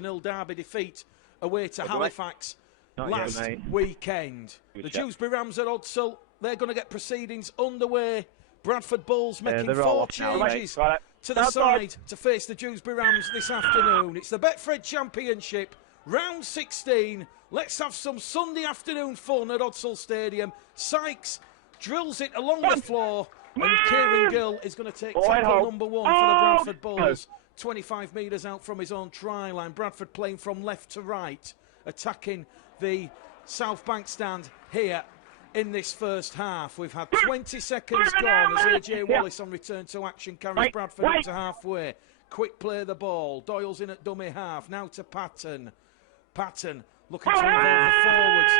2-0 derby defeat away to Halifax last weekend. The Dewsbury Rams at Odsal, they're going to get proceedings underway. Bradford Bulls making 4 changes to the side to face the Dewsbury Rams this afternoon. It's the Betfred Championship, round 16. Let's have some Sunday afternoon fun at Odsal Stadium. Sykes drills it along the floor, and Kieran Gill is going to take tackle number 1 for the Bradford Bulls. 25 metres out from his own try line. Bradford playing from left to right, attacking the South Bank stand here in this first half. We've had 20 seconds gone as AJ Wallace on return to action carries Bradford up to halfway. Quick play the ball. Doyle's in at dummy half. Now to Patton. Patton looking to involve the forwards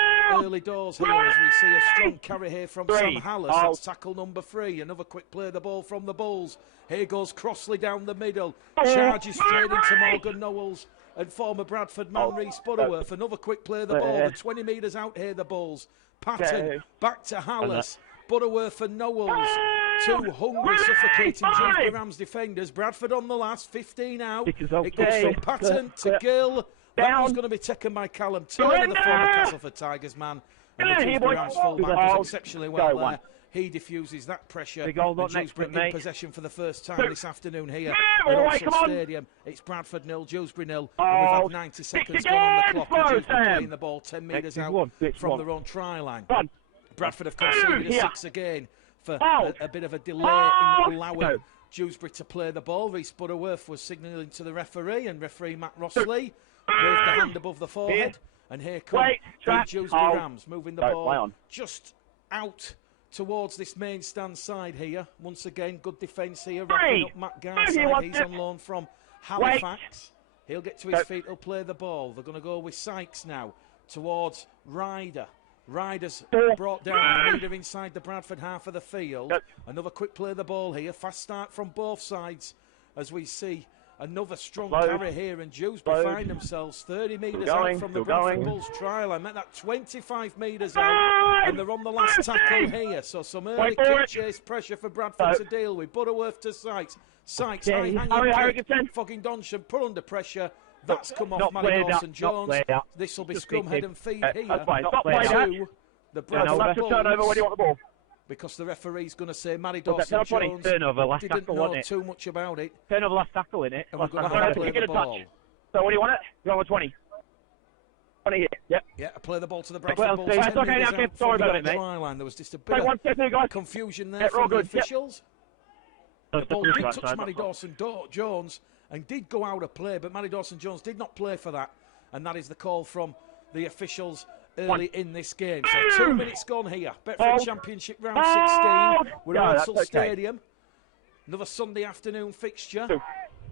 early doors here as we see a strong carry here from Sam Hallis. That's tackle number 3. Another quick play the ball from the Bulls. Here goes Crossley down the middle. Charges straight into Morgan Knowles and former Bradford man Rhys Butterworth. Another quick play the ball. They're 20 metres out here, the Bulls. Patton back to Hallis. Butterworth and Knowles. 2 hungry, suffocating Dewsbury Rams defenders. Bradford on the last, 15 out. It goes from Patton to Gill. That was going to be taken by Callum Turner, the former Castleford Tigers man. And the Dewsbury Rams fullback does exceptionally well there. He diffuses that pressure. And Dewsbury in possession for the first time this afternoon here at Odsal Stadium. It's Bradford 0, Dewsbury 0. And we've had 90 seconds gone on the clock. And Dewsbury playing the ball 10 metres out from their own try line. Bradford have conceded a 6 again for a bit of a delay in allowing Dewsbury to play the ball. Rhys Butterworth was signalling to the referee, and referee Matt Rossley waved the hand above the forehead. And here come the Dewsbury Rams moving the ball just out towards this main stand side here. Once again, good defence here. Wrapping up Matt Garside. He's on loan from Halifax. He'll get to his feet. He'll play the ball. They're going to go with Sykes now towards Ryder. Ryder's brought down the leader inside the Bradford half of the field. Another quick play the ball here. Fast start from both sides as we see another strong carry here, and Dewsbury find themselves 30 metres out from the Bradford Bulls try line. Met that 25 metres out, and they're on the last tackle here. So some early kick chase pressure for Bradford to deal with. Butterworth to Sykes. Sykes, high-hanging kick. Fogging Donsham put under pressure. That's come off Matty Dawson-Jones. This will be scrum, head and feet here to the Bradford Bulls. Because the referee's going to say Matty Dawson-Jones didn't know too much about it. Turnover last tackle, innit? And we're going to have to play the ball. So what do you want it? You want 20? 20 here, yep. Yeah, play the ball to the Bradford Bulls. 10 metres out from the try line. There was just a bit of confusion there from the officials. The ball did touch Matty Dawson-Jones and did go out of play, but Matty Dawson-Jones did not play for that. And that is the call from the officials early in this game. So 2 minutes gone here. Betfred Championship round 16. We're at Odsal Stadium. Another Sunday afternoon fixture.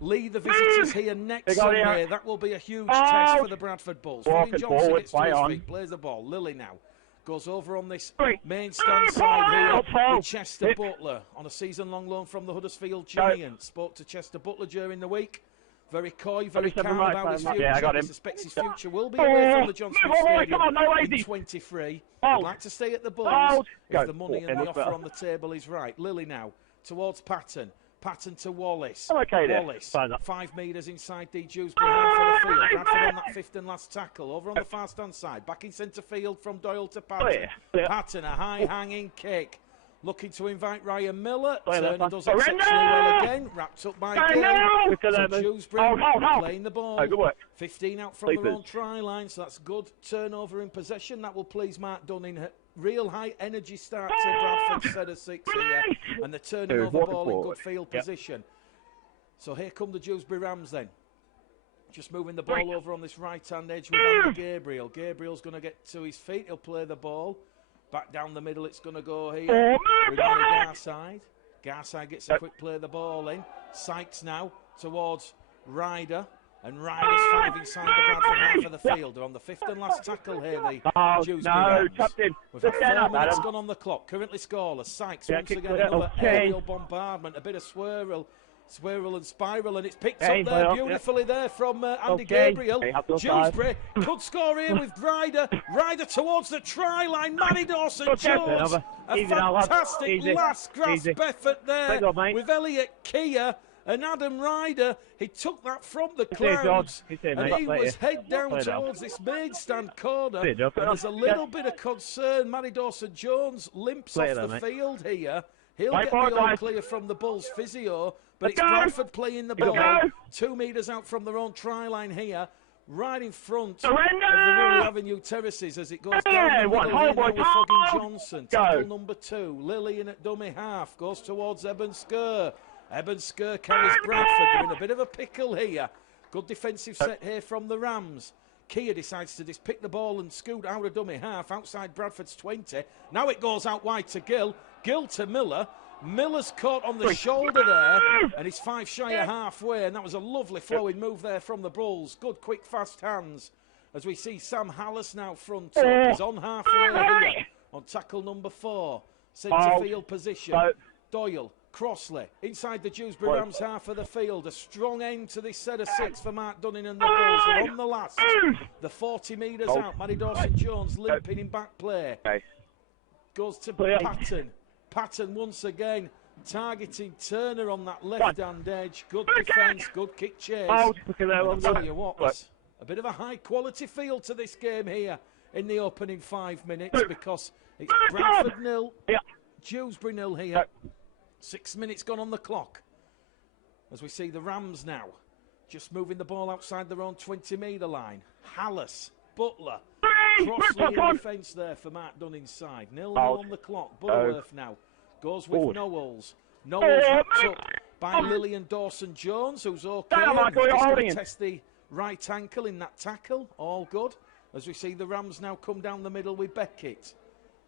Lead the visitors here next Sunday. That will be a huge test for the Bradford Bulls. Finn Johnson gets to his feet, plays the ball. Lilly now goes over on this main stand side here with Chester Butler on a season-long loan from the Huddersfield Giants. Spoke to Chester Butler during the week. Very coy, very calm about his future. He suspects his future will be away from the Johnston Stadium in 23. He'd like to stay at the Bulls if the money and the offer on the table is right. Lilly now towards Patton. Patton to Wallace. Wallace, 5 metres inside the Dewsbury half of the field. Bradford on that 5th and last tackle. Over on the far stand side. Back in centre field from Doyle to Patton. Patton, a high-hanging kick. Looking to invite Ryan Miller. Turner does exceptionally well again. Wrapped up by Gill. So Dewsbury playing the ball. 15 out from their own try line. So that's good turnover in possession. That will please Mark Dunning. Real high energy start to Bradford's set of 6 here. And they're turning over the ball in good field position. So here come the Dewsbury Rams then. Just moving the ball over on this right-hand edge with Andy Gabriel. Gabriel's going to get to his feet. He'll play the ball. Back down the middle, it's going to go here with Garside. Garside gets a quick play the ball in. Sykes now towards Ryder. And Ryder's 5 inside the Bradford half of the field. They're on the 5th and last tackle here, the Dewsbury Rams. We've had 4 minutes gone on the clock. Currently scoreless. Sykes once again another aerial bombardment. A bit of swirl and spiral, and it's picked up there beautifully there from Andy Gabriel. Dewsbury could score here with Ryder. Ryder towards the try line. Matty Dawson-Jones. A fantastic last grasp effort there with Elliot Keir. And Adam Ryder, he took that from the clouds, and he was head down towards this main stand corner. And there's a little bit of concern. Matty Dawson-Jones limps off the field here. He'll get the all clear from the Bulls physio, but it's Bradford playing the ball 2 metres out from their own try line here, right in front of the Rural Avenue Terraces as it goes down the middle here now with Fogging Johnson. Tackle number 2, Lily in at dummy half, goes towards Eben Skur. Eben Skur carries Bradford. They're in a bit of a pickle here. Good defensive set here from the Rams. Kia decides to just pick the ball and scoot out of dummy half outside Bradford's 20. Now it goes out wide to Gill. Gill to Miller. Miller's caught on the shoulder there, and he's 5 shy of halfway, and that was a lovely flowing move there from the Bulls. Good, quick, fast hands as we see Sam Hallis now front up. He's on halfway here on tackle number 4. Centre field position. Doyle, Crossley, inside the Dewsbury Rams half of the field. A strong end to this set of 6 for Mark Dunning and the Bulls. They're on the last. The 40 metres out. Matty Dawson-Jones limping in back play. Goes to Patton. Patton once again targeting Turner on that left-hand edge. Good defence, good kick chase. I'll tell you what, there's a bit of a high-quality feel to this game here in the opening 5 minutes because it's Bradford 0, Dewsbury 0 here. 6 minutes gone on the clock as we see the Rams now just moving the ball outside their own 20-metre line. Hallis, Butler, Crossley in defence there for Mark Dunning's side. 0-0 on the clock. Butterworth now goes with Knowles. Knowles wrapped up by Lillian Dawson-Jones, who's okay. He's just going to test the right ankle in that tackle. All good. As we see the Rams now come down the middle with Beckett.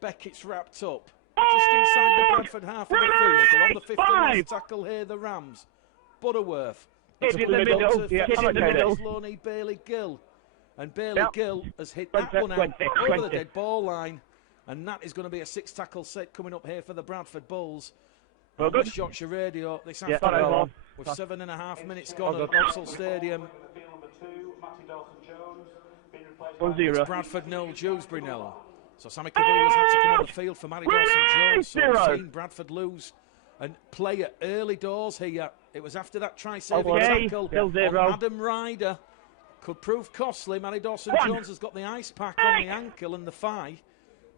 Beckett's wrapped up. Just inside the Bradford half of the field. They're on the 15th tackle here, the Rams. Butterworth. It's in the middle. Loney Bailey Gill. And Bailey Gill has hit that one out over the dead ball line. And that is going to be a 6 tackle set coming up here for the Bradford Bulls. West Yorkshire Radio this afternoon with 7.5 minutes gone at Odsal Stadium. It's Bradford 0, Dewsbury 0. So Sammy Kabula's had to come on the field for Matty Dawson-Jones. So we've seen Bradford lose and play at early doors here. It was after that try-saving tackle on Adam Ryder. Could prove costly. Matty Dawson-Jones has got the ice pack on the ankle and the thigh.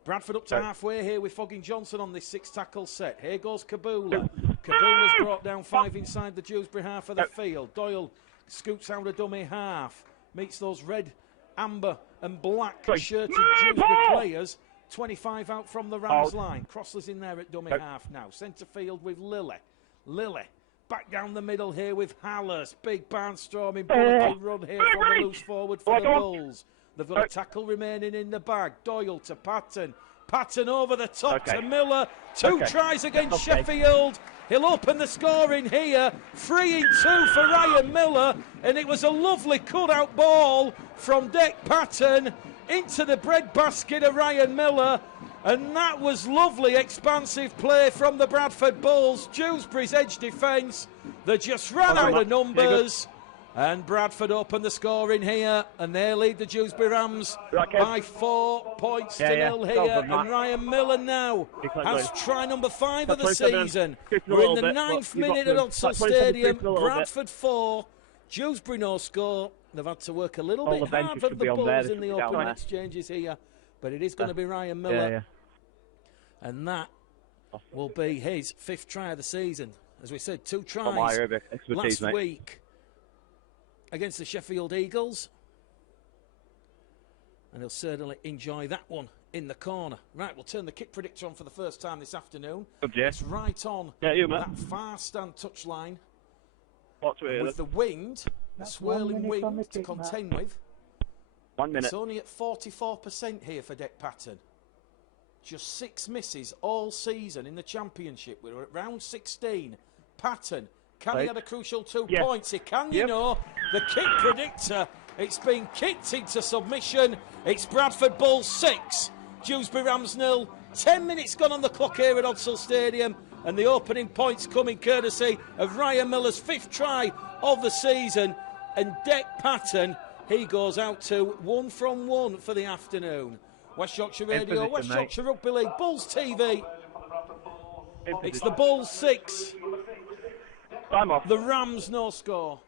Bradford up to halfway here with Fogging Johnson on this 6 tackle set. Here goes Kabula. Kabula's brought down 5 inside the Dewsbury half of the field. Doyle scoots out a dummy half. Meets those red, amber and black shirted Dewsbury players. 25 out from the Rams line. Crossley's in there at dummy half now. Centre field with Lily. Lily back down the middle here with Hallis. Big barnstorming bulletin run here from the loose forward for the Bulls. They've got a tackle remaining in the bag. Doyle to Patton. Patton over the top to Miller. 2 tries against Sheffield. He'll open the scoring here. 3-2 for Ryan Miller. And it was a lovely cut-out ball from Dec Patton into the breadbasket of Ryan Miller. And that was lovely, expansive play from the Bradford Bulls. Dewsbury's edge defence. They just ran out of numbers. And Bradford open the scoring here, and they lead the Dewsbury Rams by 4 points to 0 here. And Ryan Miller now has try number 5 of the season. We're in the 9th minute at Odsal Stadium. Bradford 4, Dewsbury no score. They've had to work a little bit hard for the Bulls in the opening exchanges here, but it is going to be Ryan Miller, and that will be his 5th try of the season. As we said, 2 tries last week against the Sheffield Eagles. And he'll certainly enjoy that one in the corner. Right, we'll turn the kick predictor on for the first time this afternoon. It's right on that far stand touchline. With the wind, the swirling wind to contend with. 1 minute. It's only at 44% here for Dec Patton. Just 6 misses all season in the Championship. We're at round 16. Patton. Can he add a crucial 2 points? He can, you know. The kick predictor. It's been kicked into submission. It's Bradford Bulls 6, Dewsbury Rams 0. 10 minutes gone on the clock here at Odsal Stadium. And the opening points coming courtesy of Ryan Miller's 5th try of the season. And Dec Patton, he goes out to 1 from 1 for the afternoon. West Yorkshire Radio, West Yorkshire Rugby League, Bulls TV. It's the Bulls 6, Time off. The Rams no score.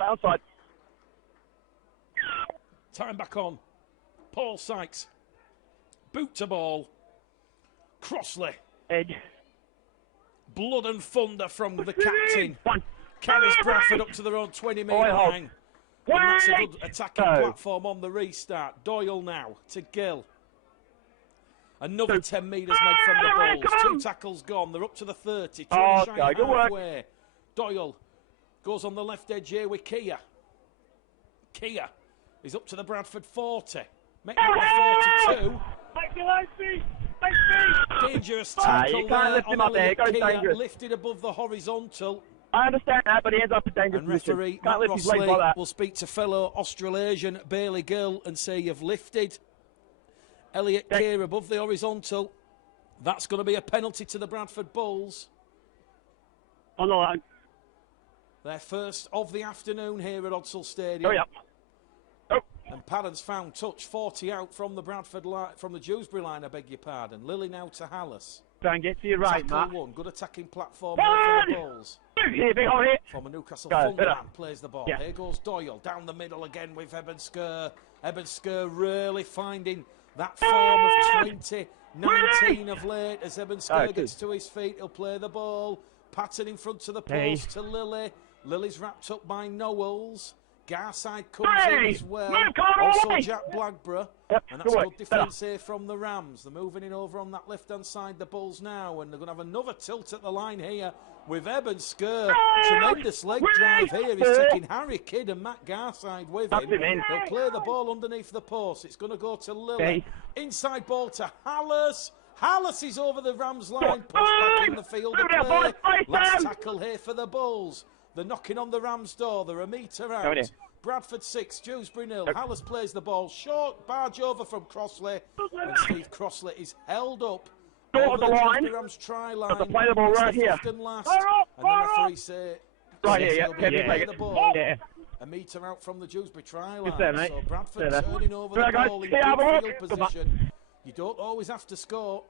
Outside. Time back on. Paul Sykes. Boot to ball. Crossley. Edge. Blood and thunder from the captain. Carries Bradford up to their own 20-metre line. And that's a good attacking platform on the restart. Doyle now to Gill. Another 10 metres made from the Bulls. 2 tackles gone. They're up to the 30. 20 shy halfway. Doyle goes on the left edge here with Kia. Kia is up to the Bradford 40. Make that 42. Dangerous tackle there on Kia, lifted above the horizontal. I understand that, but he ends up in dangerous position. And referee Matt Rossley will speak to fellow Australasian Bailey Gill and say you've lifted Elliot Keir above the horizontal. That's going to be a penalty to the Bradford Bulls. On the line. Their first of the afternoon here at Odsal Stadium. Hurry up. And Padden's found touch, 40 out from the Bradford line, from the Dewsbury line, I beg your pardon. Lily now to Hallis. Try and get to your right, Matt. One, good attacking platform for the Bulls. Here, big hole here. Former Newcastle Thunderman plays the ball. Yeah. Here goes Doyle, down the middle again with Eben Skur. Eben Skur really finding that form of 2019 of late. As Eben Skur gets to his feet, he'll play the ball. Patton in front of the post to Lily. Lily's wrapped up by Knowles. Garside comes in as well. Also Jack Blackburn. And that's good defence here from the Rams. They're moving in over on that left-hand side, the Bulls now. And they're going to have another tilt at the line here with Eben Skur. Tremendous leg drive here. He's taking Harry Kidd and Matt Garside with him. They'll play the ball underneath the post. It's going to go to Lily. Inside ball to Hallis. Hallis is over the Rams line. Pushed back in the field of play. Last tackle here for the Bulls. They're knocking on the Rams' door. They're a metre out. Bradford 6, Dewsbury 0. Hallis plays the ball short, barge over from Crossley. And Steve Crossley is held up over the Dewsbury Rams try line. The play the ball right here. And last. And the referee say he'll play the ball. A metre out from the Dewsbury try line. So Bradford turning over the ball in good field position. You don't always have to score.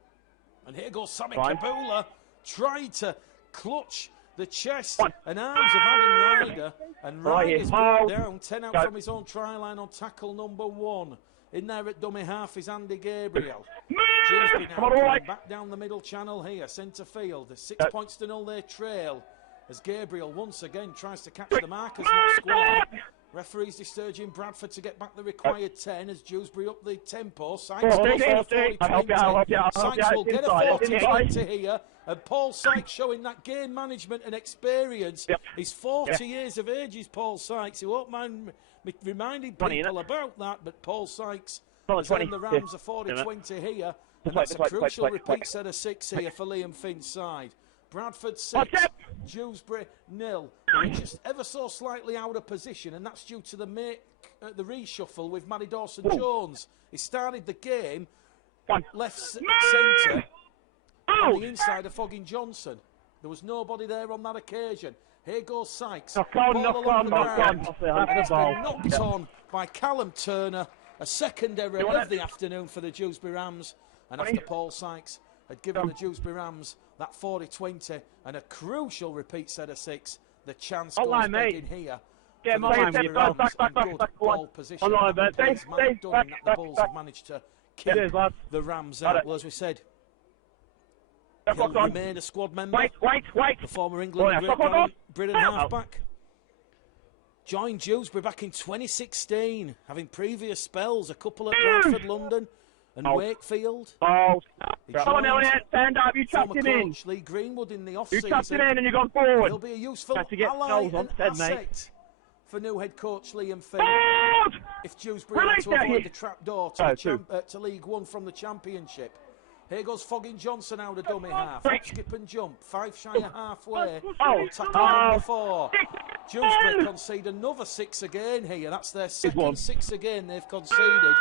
And here goes Sammy Kabula, tried to clutch the chest and arms of Adam Ryder, and Ryder's brought down 10 out from his own try line on tackle number 1. In there at dummy half is Andy Gabriel. Dewsbury now coming back down the middle channel here, centre field. There's 6 points to 0 their trail as Gabriel once again tries to catch the markers, not square. Referees discouraging Bradford to get back the required 10 as Dewsbury up the tempo. Sykes goes for a 40-20. Sykes will get a 40-20 here. And Paul Sykes showing that game management and experience. He's 40 years of age, is Paul Sykes. He won't mind reminding people about that, but Paul Sykes has earned the Rams a 40-20 here. And that's a crucial repeat set of 6 here for Liam Finn's side. Bradford 6, Dewsbury 0. They're just ever so slightly out of position, and that's due to the reshuffle with Matty Dawson-Jones. He started the game left centre on the inside of Foggin Johnson. There was nobody there on that occasion. Here goes Sykes. Ball along the ground. And it's been knocked on by Callum Turner. A second error of the afternoon for the Dewsbury Rams. And after Paul Sykes had given the Dewsbury Rams that 40-20 and a crucial repeat set of 6, the chance goes begging here. Yeah, back, good ball position. Mark Dunning that the Bulls have managed to keep the Rams out. Well, as we said, he'll remain a squad member. The former England Britain halfback. Joined Dewsbury back in 2016, having previous spells, a couple at Bradford, London, and Wakefield. Come on, Elliot, stand up. You chucked him in. Lee Greenwood in the off-season. You chucked him in and you've gone forward. He'll be a useful ally and asset for new head coach Liam Finn. If Dewsbury want to avoid the trapdoor to League One from the Championship. Here goes Foggin Johnson out of dummy half. Skip and jump. 5 shy of halfway. Tackle number 4. Dewsbury concede another 6 again here. That's their second 6 again they've conceded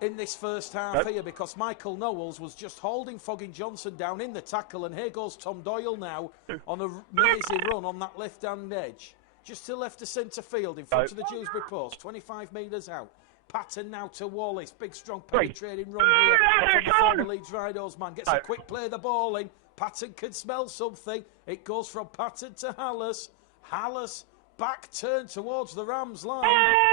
in this first half here, because Michael Knowles was just holding Foggin Johnson down in the tackle. And here goes Tom Doyle now on a mazy run on that left-hand edge. Just to left of centre field in front of the Dewsbury post. 25 metres out. Patton now to Wallace. Big, strong penetrating run here from the former Leeds Rideo's man. Gets a quick play of the ball in. Patton can smell something. It goes from Patton to Hallis. Hallis back turn towards the Rams line.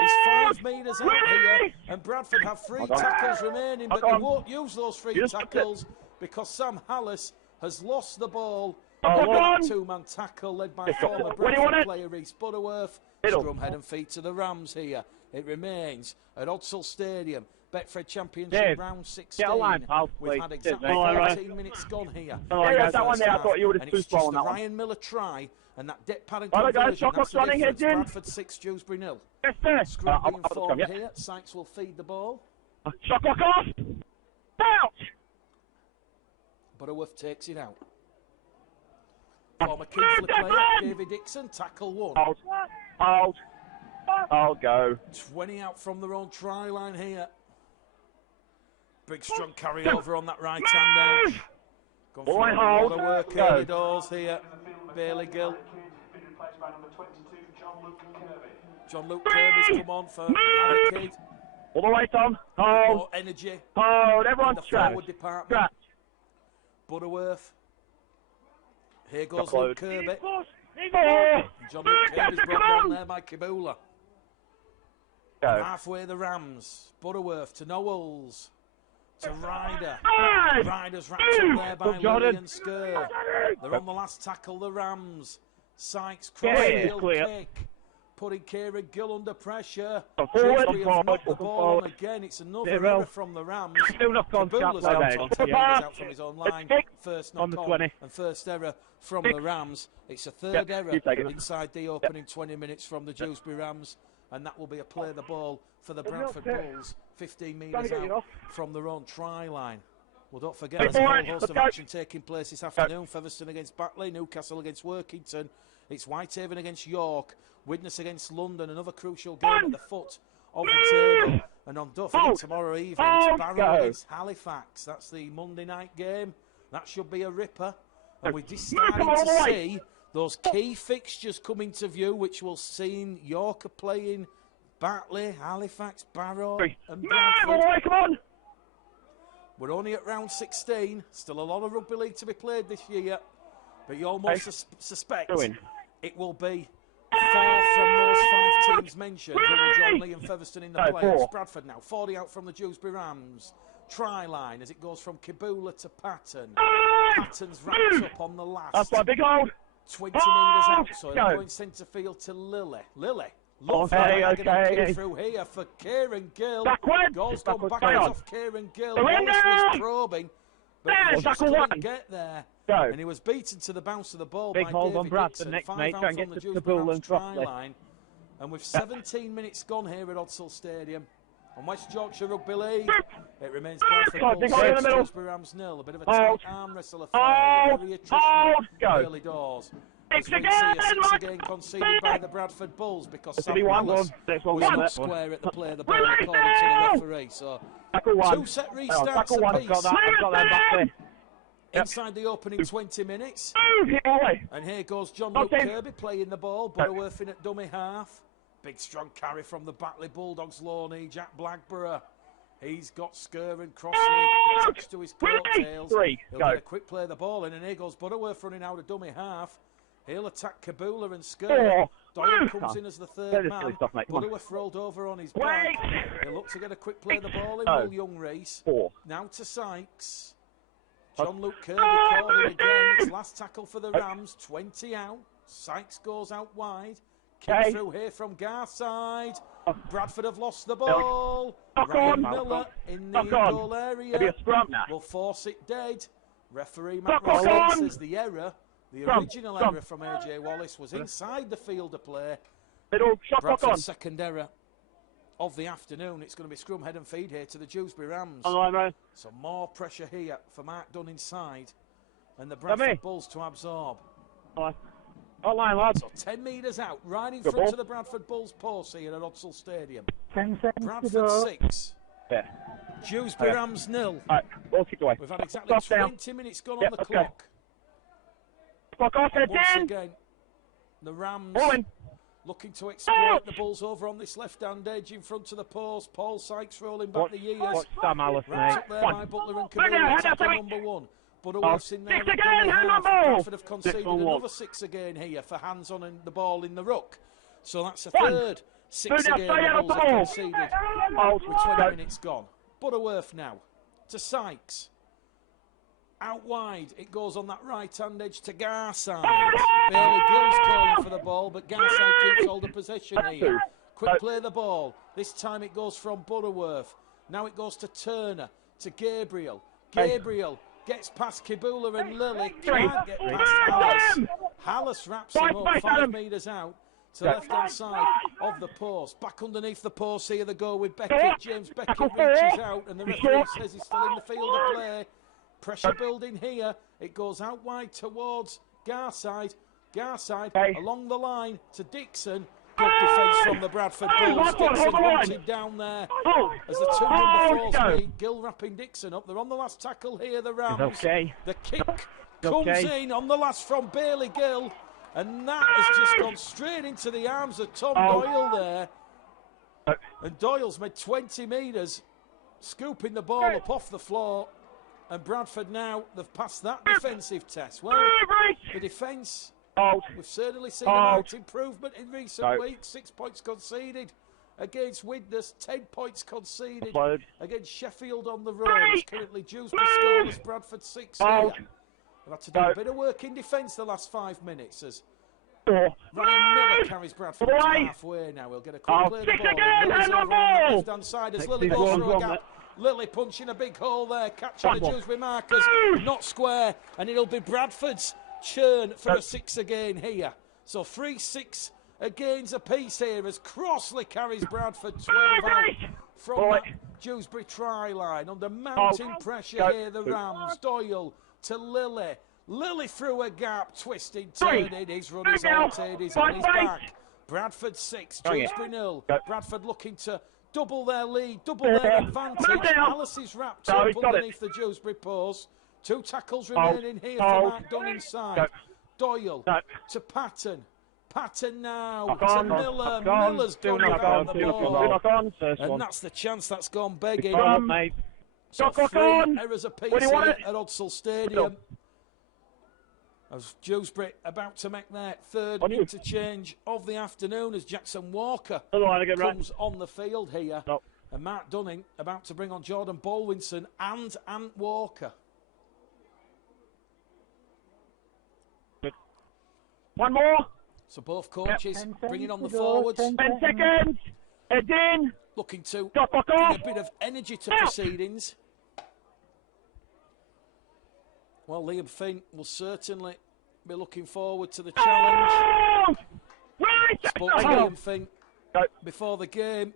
He's 5 metres out here, and Bradford have 3 tackles remaining, but they won't use those 3 tackles because Sam Hallis has lost the ball. That 2-man tackle led by former Bradford player Reese Butterworth. Scrum head and feet to the Rams here. It remains at Odsal Stadium. Betfred Championship round 16. We've had exactly 14 minutes gone here. And it's just the Ryan Miller try and that depth pattern conversion. That's the difference. Bradford 6, Dewsbury 0. Scrum being formed here. Sykes will feed the ball. Shot clock off! Out! Butterworth takes it out. Former Keighley player, David Dixon, tackle 1. Hold. I'll go. 20 out from their own try line here. Big strong carry over on that right hand edge. Gone for a lot of work early doors here. Bailey Gill. John Luke Kirby's come on for Harry Kidd. All the way, Tom. Hold. More energy. Hold. Everyone's the forward department. Butterworth. Here goes Luke Kirby. John Luke Kirby's brought down there by Kibula. Halfway the Rams. Butterworth to Knowles. To Ryder. Ryder's wrapped up there by Lilly and Skur. They're on the last tackle, the Rams. Sykes crossfield kick. Putting Kieran Gill under pressure. Dewsbury have knocked the ball on again. It's another error from the Rams. Kabula's out from his own line. First knock on and first error from the Rams. It's a third error inside the opening 20 minutes from the Dewsbury Rams. And that will be a play the ball for the Bradford Bulls, 15 metres out from their own try line. Well, don't forget, there's a whole host of action taking place this afternoon. Featherstone against Batley, Newcastle against Workington. It's Whitehaven against York, Widnes against London, another crucial game at the foot of the table. And on don't forget, tomorrow evening, it's Barrow against Halifax. That's the Monday night game. That should be a ripper. And we're just starting to see those key fixtures come into view, which will see York are playing Batley, Halifax, Barrow and Bradford. Come on! We're only at round 16. Still a lot of rugby league to be played this year. But you almost suspect it will be 4 from those 5 teams mentioned who will join Lee and Featherstone in the playoffs. Bradford now 40 out from the Dewsbury Rams. Try line as it goes from Kibula to Patton. Patton's wrapped up on the last. That's my big hold. 20 metres out, so he'll go in centre field to Lily. Love kick through here for Kieran Gill. Goal's gone backwards off Kieran Gill. Wallace was probing, but he just couldn't get there. And he was beaten to the bounce of the ball by David Dixon. 5 out from the Dewsbury try line. And with 17 minutes gone here at Odsal Stadium, on West Yorkshire Rugby League, it remains Bradford Bulls 6, Dewsbury Rams 0. A bit of a tight arm wrestle affair, very attritional early doors. As we see a 6 again conceded by the Bradford Bulls because Sam Willis was not square at the play of the ball according to the referee. So 2 set restarts apiece. Inside the opening 20 minutes. And here goes John Luke Kirby playing the ball. Butterworth in at dummy half. Big strong carry from the Batley Bulldogs Loney, Jack Blackborough. He's got Skur and Crossley attached to his coattails. He'll get a quick play of the ball in, and here goes Butterworth running out of dummy half. He'll attack Kabula and Skur. Doyle comes in as the third man. Butterworth rolled over on his back. He'll look to get a quick play of the ball in, Will Young Reese. Now to Sykes. John Luke Kirby calling again. It's last tackle for the Rams. 20 out. Sykes goes out wide. Kick through here from Garside. Bradford have lost the ball. Ryan Miller in the goal area will force it dead. Referee Matt Ross says the error, the original error from AJ Wallace was inside the field of play. Bradford's second error of the afternoon. It's going to be scrum head and feed here to the Dewsbury Rams. So more pressure here for Mark Dunn inside and the Bradford Bulls to absorb. Online, lads. So 10 metres out, right in front of the Bradford Bulls post here at Odsal Stadium. 10 seconds Bradford 6. Dewsbury Rams 0. We'll keep away. We've had exactly 20 minutes gone on the clock. Clock off at 10. Once again, the Rams looking to exploit the Bulls over on this left-hand edge in front of the post. Paul Sykes rolling back the years. Wrapped up there by Butler and Kabula, tackle number 1. Butterworth's in there. 6 again, hand on ball! Bradford have conceded another 6 again here for hands on and the ball in the ruck. So that's a third 6 again the Bulls have conceded with 20 minutes gone. Butterworth now to Sykes. Out wide, it goes on that right-hand edge to Garside. Bailey Gill's calling for the ball, but Garside keeps hold of possession here. Quick play the ball. This time it goes from Butterworth. Now it goes to Turner, to Gabriel. Gabriel gets past Kibula and Lilly. Can't get past Hallis. Hallis wraps him up 5 metres out to the left-hand side of the post. Back underneath the post here they go with Beckett. James Beckett reaches out and the referee says he's still in the field of play. Pressure building here. It goes out wide towards Garside. Garside along the line to Dixon. Good defence from the Bradford Bulls. Dixon wanted down there as the 2 number 4s meet. Gill wrapping Dixon up. They're on the last tackle here, the Rams. The kick comes in on the last from Bailey Gill. And that has just gone straight into the arms of Tom Doyle there. And Doyle's made 20 metres, scooping the ball up off the floor. And Bradford now, they've passed that defensive test. Well, the defence, we've certainly seen a marked improvement in recent weeks. 6 points conceded against Widnes, 10 points conceded against Sheffield on the road. It's currently Dewsbury scoreless, Bradford 6 here. They've had to do a bit of work in defence the last 5 minutes as Ryan Miller carries Bradford halfway now. He'll get a quick play of the ball. Lily's over on the left-hand side as Lily goes through a gap. Lily punching a big hole there, catching the Dewsbury markers, not square, and it'll be Bradford's churn for a 6 again here. So 3-6 agains apiece here as Crossley carries Bradford 12 out from that Dewsbury try line. Under mounting pressure here, the Rams. Doyle to Lily. Lily through a gap, twisting, turning. His run is halted, he's on his back. Bradford 6, Dewsbury 0. Bradford looking to double their lead, double their advantage. Alice is wrapped up underneath the Dewsbury post. 2 tackles remaining here for Mark Dunn inside. Doyle to Patton. Patton now to Miller. Miller's gone around the ball. And that's the chance that's gone begging. So 3 errors apiece here at Odsal Stadium. As Dewsbury about to make their 3rd interchange of the afternoon as Jackson Walker comes on the field here. And Mark Dunning about to bring on Jordan Bolwinson and Ant Walker. One more. So both coaches bringing on the forwards. 10 seconds. Head in. Looking to bring a bit of energy to proceedings. Well, Liam Finn will certainly be looking forward to the challenge. Spoke to Liam Finn before the game,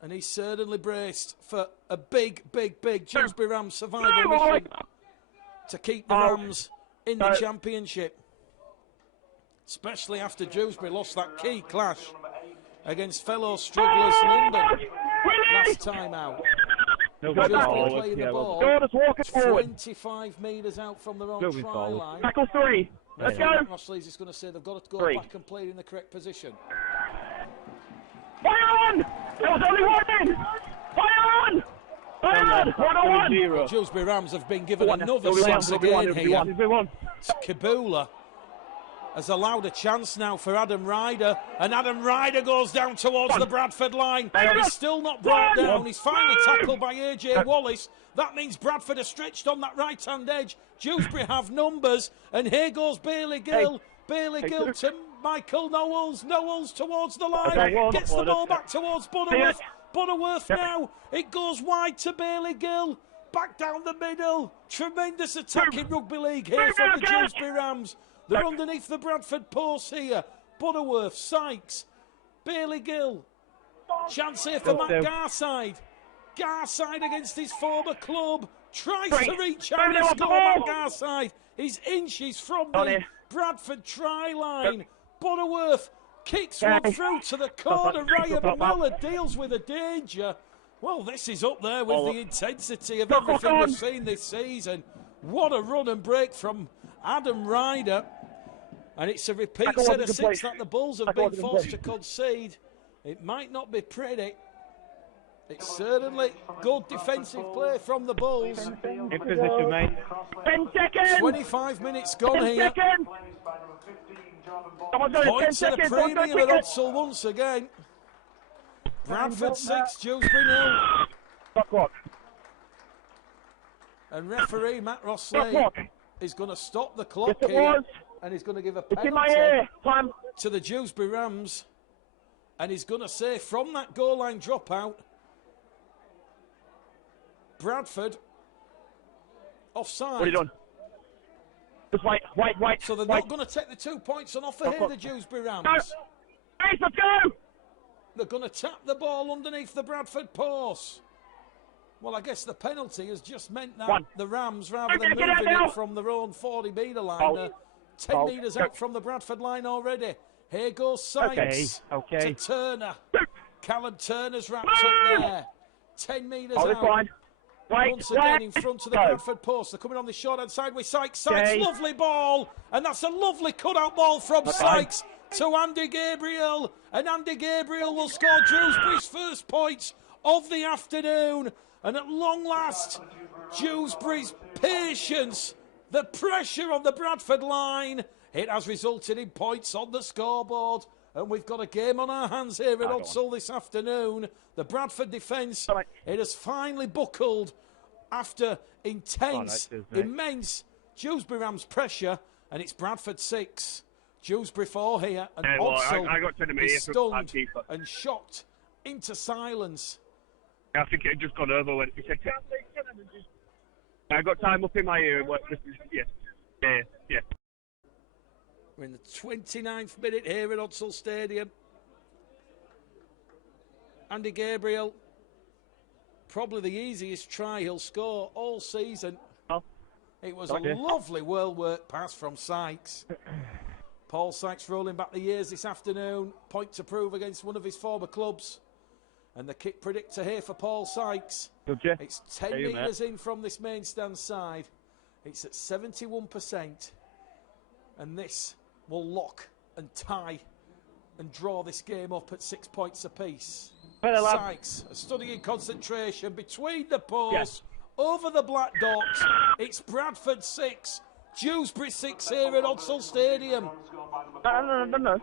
and he's certainly braced for a big Dewsbury Rams survival mission to keep the Rams in the championship. Especially after Dewsbury lost that key clash against fellow strugglers London last time out. Dewsbury playing the ball 25 metres out from their own try line. Tackle 3. Let's go. Rossley's is going to say they've got to go back and play in the correct position. Fire on! There was only one in! Fire on! Fire on! 1-1! Dewsbury Rams have been given another 6 again here. Kibula has allowed a chance now for Adam Ryder, and Adam Ryder goes down towards the Bradford line. He's still not brought down. He's finally tackled by AJ Wallace. That means Bradford are stretched on that right-hand edge. Dewsbury have numbers, and here goes Bailey Gill. Bailey Gill to Michael Knowles. Knowles towards the line. Gets the ball back towards Butterworth. Butterworth now. It goes wide to Bailey Gill. Back down the middle. Tremendous attack in rugby league here from the Dewsbury Rams. They're underneath the Bradford post here. Butterworth, Sykes, Bailey Gill. Chance here for Matt Garside. Garside against his former club. Tries to reach out and score Matt Garside. He's inches from the Bradford try line. Butterworth kicks one through to the corner. Ryan Miller deals with a danger. Well, this is up there with the intensity of everything we've seen this season. What a run and break from Adam Ryder. And it's a repeat set of 6 that the Bulls have been forced to concede. It might not be pretty. It's certainly good defensive play from the Bulls. In position, mate. 10 seconds. 25 minutes gone 10 here. Seconds. Points at a premium at Odsal once again. Bradford 6, Dewsbury 0. Clock. And referee Matt Rossley is going to stop the clock Yes, here. And he's going to give a penalty to the Dewsbury Rams. And he's going to say from that goal line dropout, Bradford offside. What are you doing? Just wait. So they're not going to take the 2 points on offer here, the Dewsbury Rams. No. Hey, let's go! They're going to tap the ball underneath the Bradford post. Well, I guess the penalty has just meant that the Rams, rather than moving it from their own 40-metre line, are 10 metres out from the Bradford line already. Here goes Sykes to Turner. Callum Turner's wrapped up there. 10 metres out. Once again in front of the Bradford post. They're coming on the short-hand side with Sykes. Lovely ball. And that's a lovely cut-out ball from Sykes to Andy Gabriel. And Andy Gabriel will score Dewsbury's first points of the afternoon. And at long last, Dewsbury's patience, the pressure on the Bradford line, it has resulted in points on the scoreboard. And we've got a game on our hands here at Odsal this afternoon. The Bradford defence, it has finally buckled after intense, immense Dewsbury Rams pressure. And it's Bradford 6, Dewsbury 4 here. And Odsal is stunned and shocked into silence. I think it had just gone over when it checked it. I got time up in my ear. Yeah. We're in the 29th minute here at Odsal Stadium. Andy Gabriel, probably the easiest try he'll score all season. It was a lovely well-worked pass from Sykes. Paul Sykes rolling back the years this afternoon. Point to prove against one of his former clubs. And the kick predictor here for Paul Sykes. It's 10 metres in from this main stand side. It's at 71%. And this will lock and tie and draw this game up at 6 points apiece. Sykes, a studying concentration between the posts, over the black dots. It's Bradford 6, Dewsbury 6 here at Odsal Stadium. No.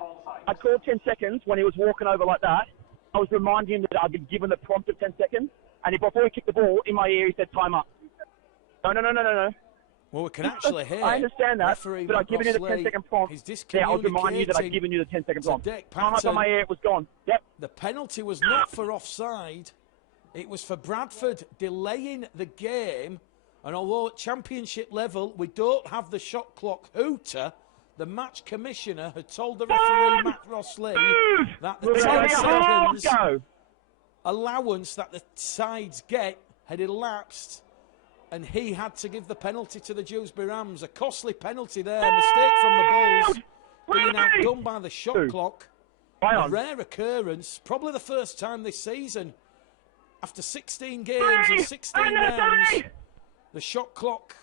I called 10 seconds when he was walking over like that. I was reminding him that I'd been given the prompt of 10 seconds, and before he kicked the ball, in my ear, he said, time up. No. Well, we can actually hear. I understand that, but I've given you the 10-second prompt. I was reminding you that I'd given you the 10-second prompt. Time up on my ear, it was gone. Yep. The penalty was not for offside. It was for Bradford delaying the game, and although at championship level, we don't have the shot clock hooter, the match commissioner had told the referee, Matt Rossley, that the 10 seconds allowance that the sides get had elapsed, and he had to give the penalty to the Dewsbury Rams. A costly penalty there, mistake from the Bulls, being outdone by the shot clock. A rare occurrence, probably the first time this season. After 16 games and 16 rounds, the shot clock,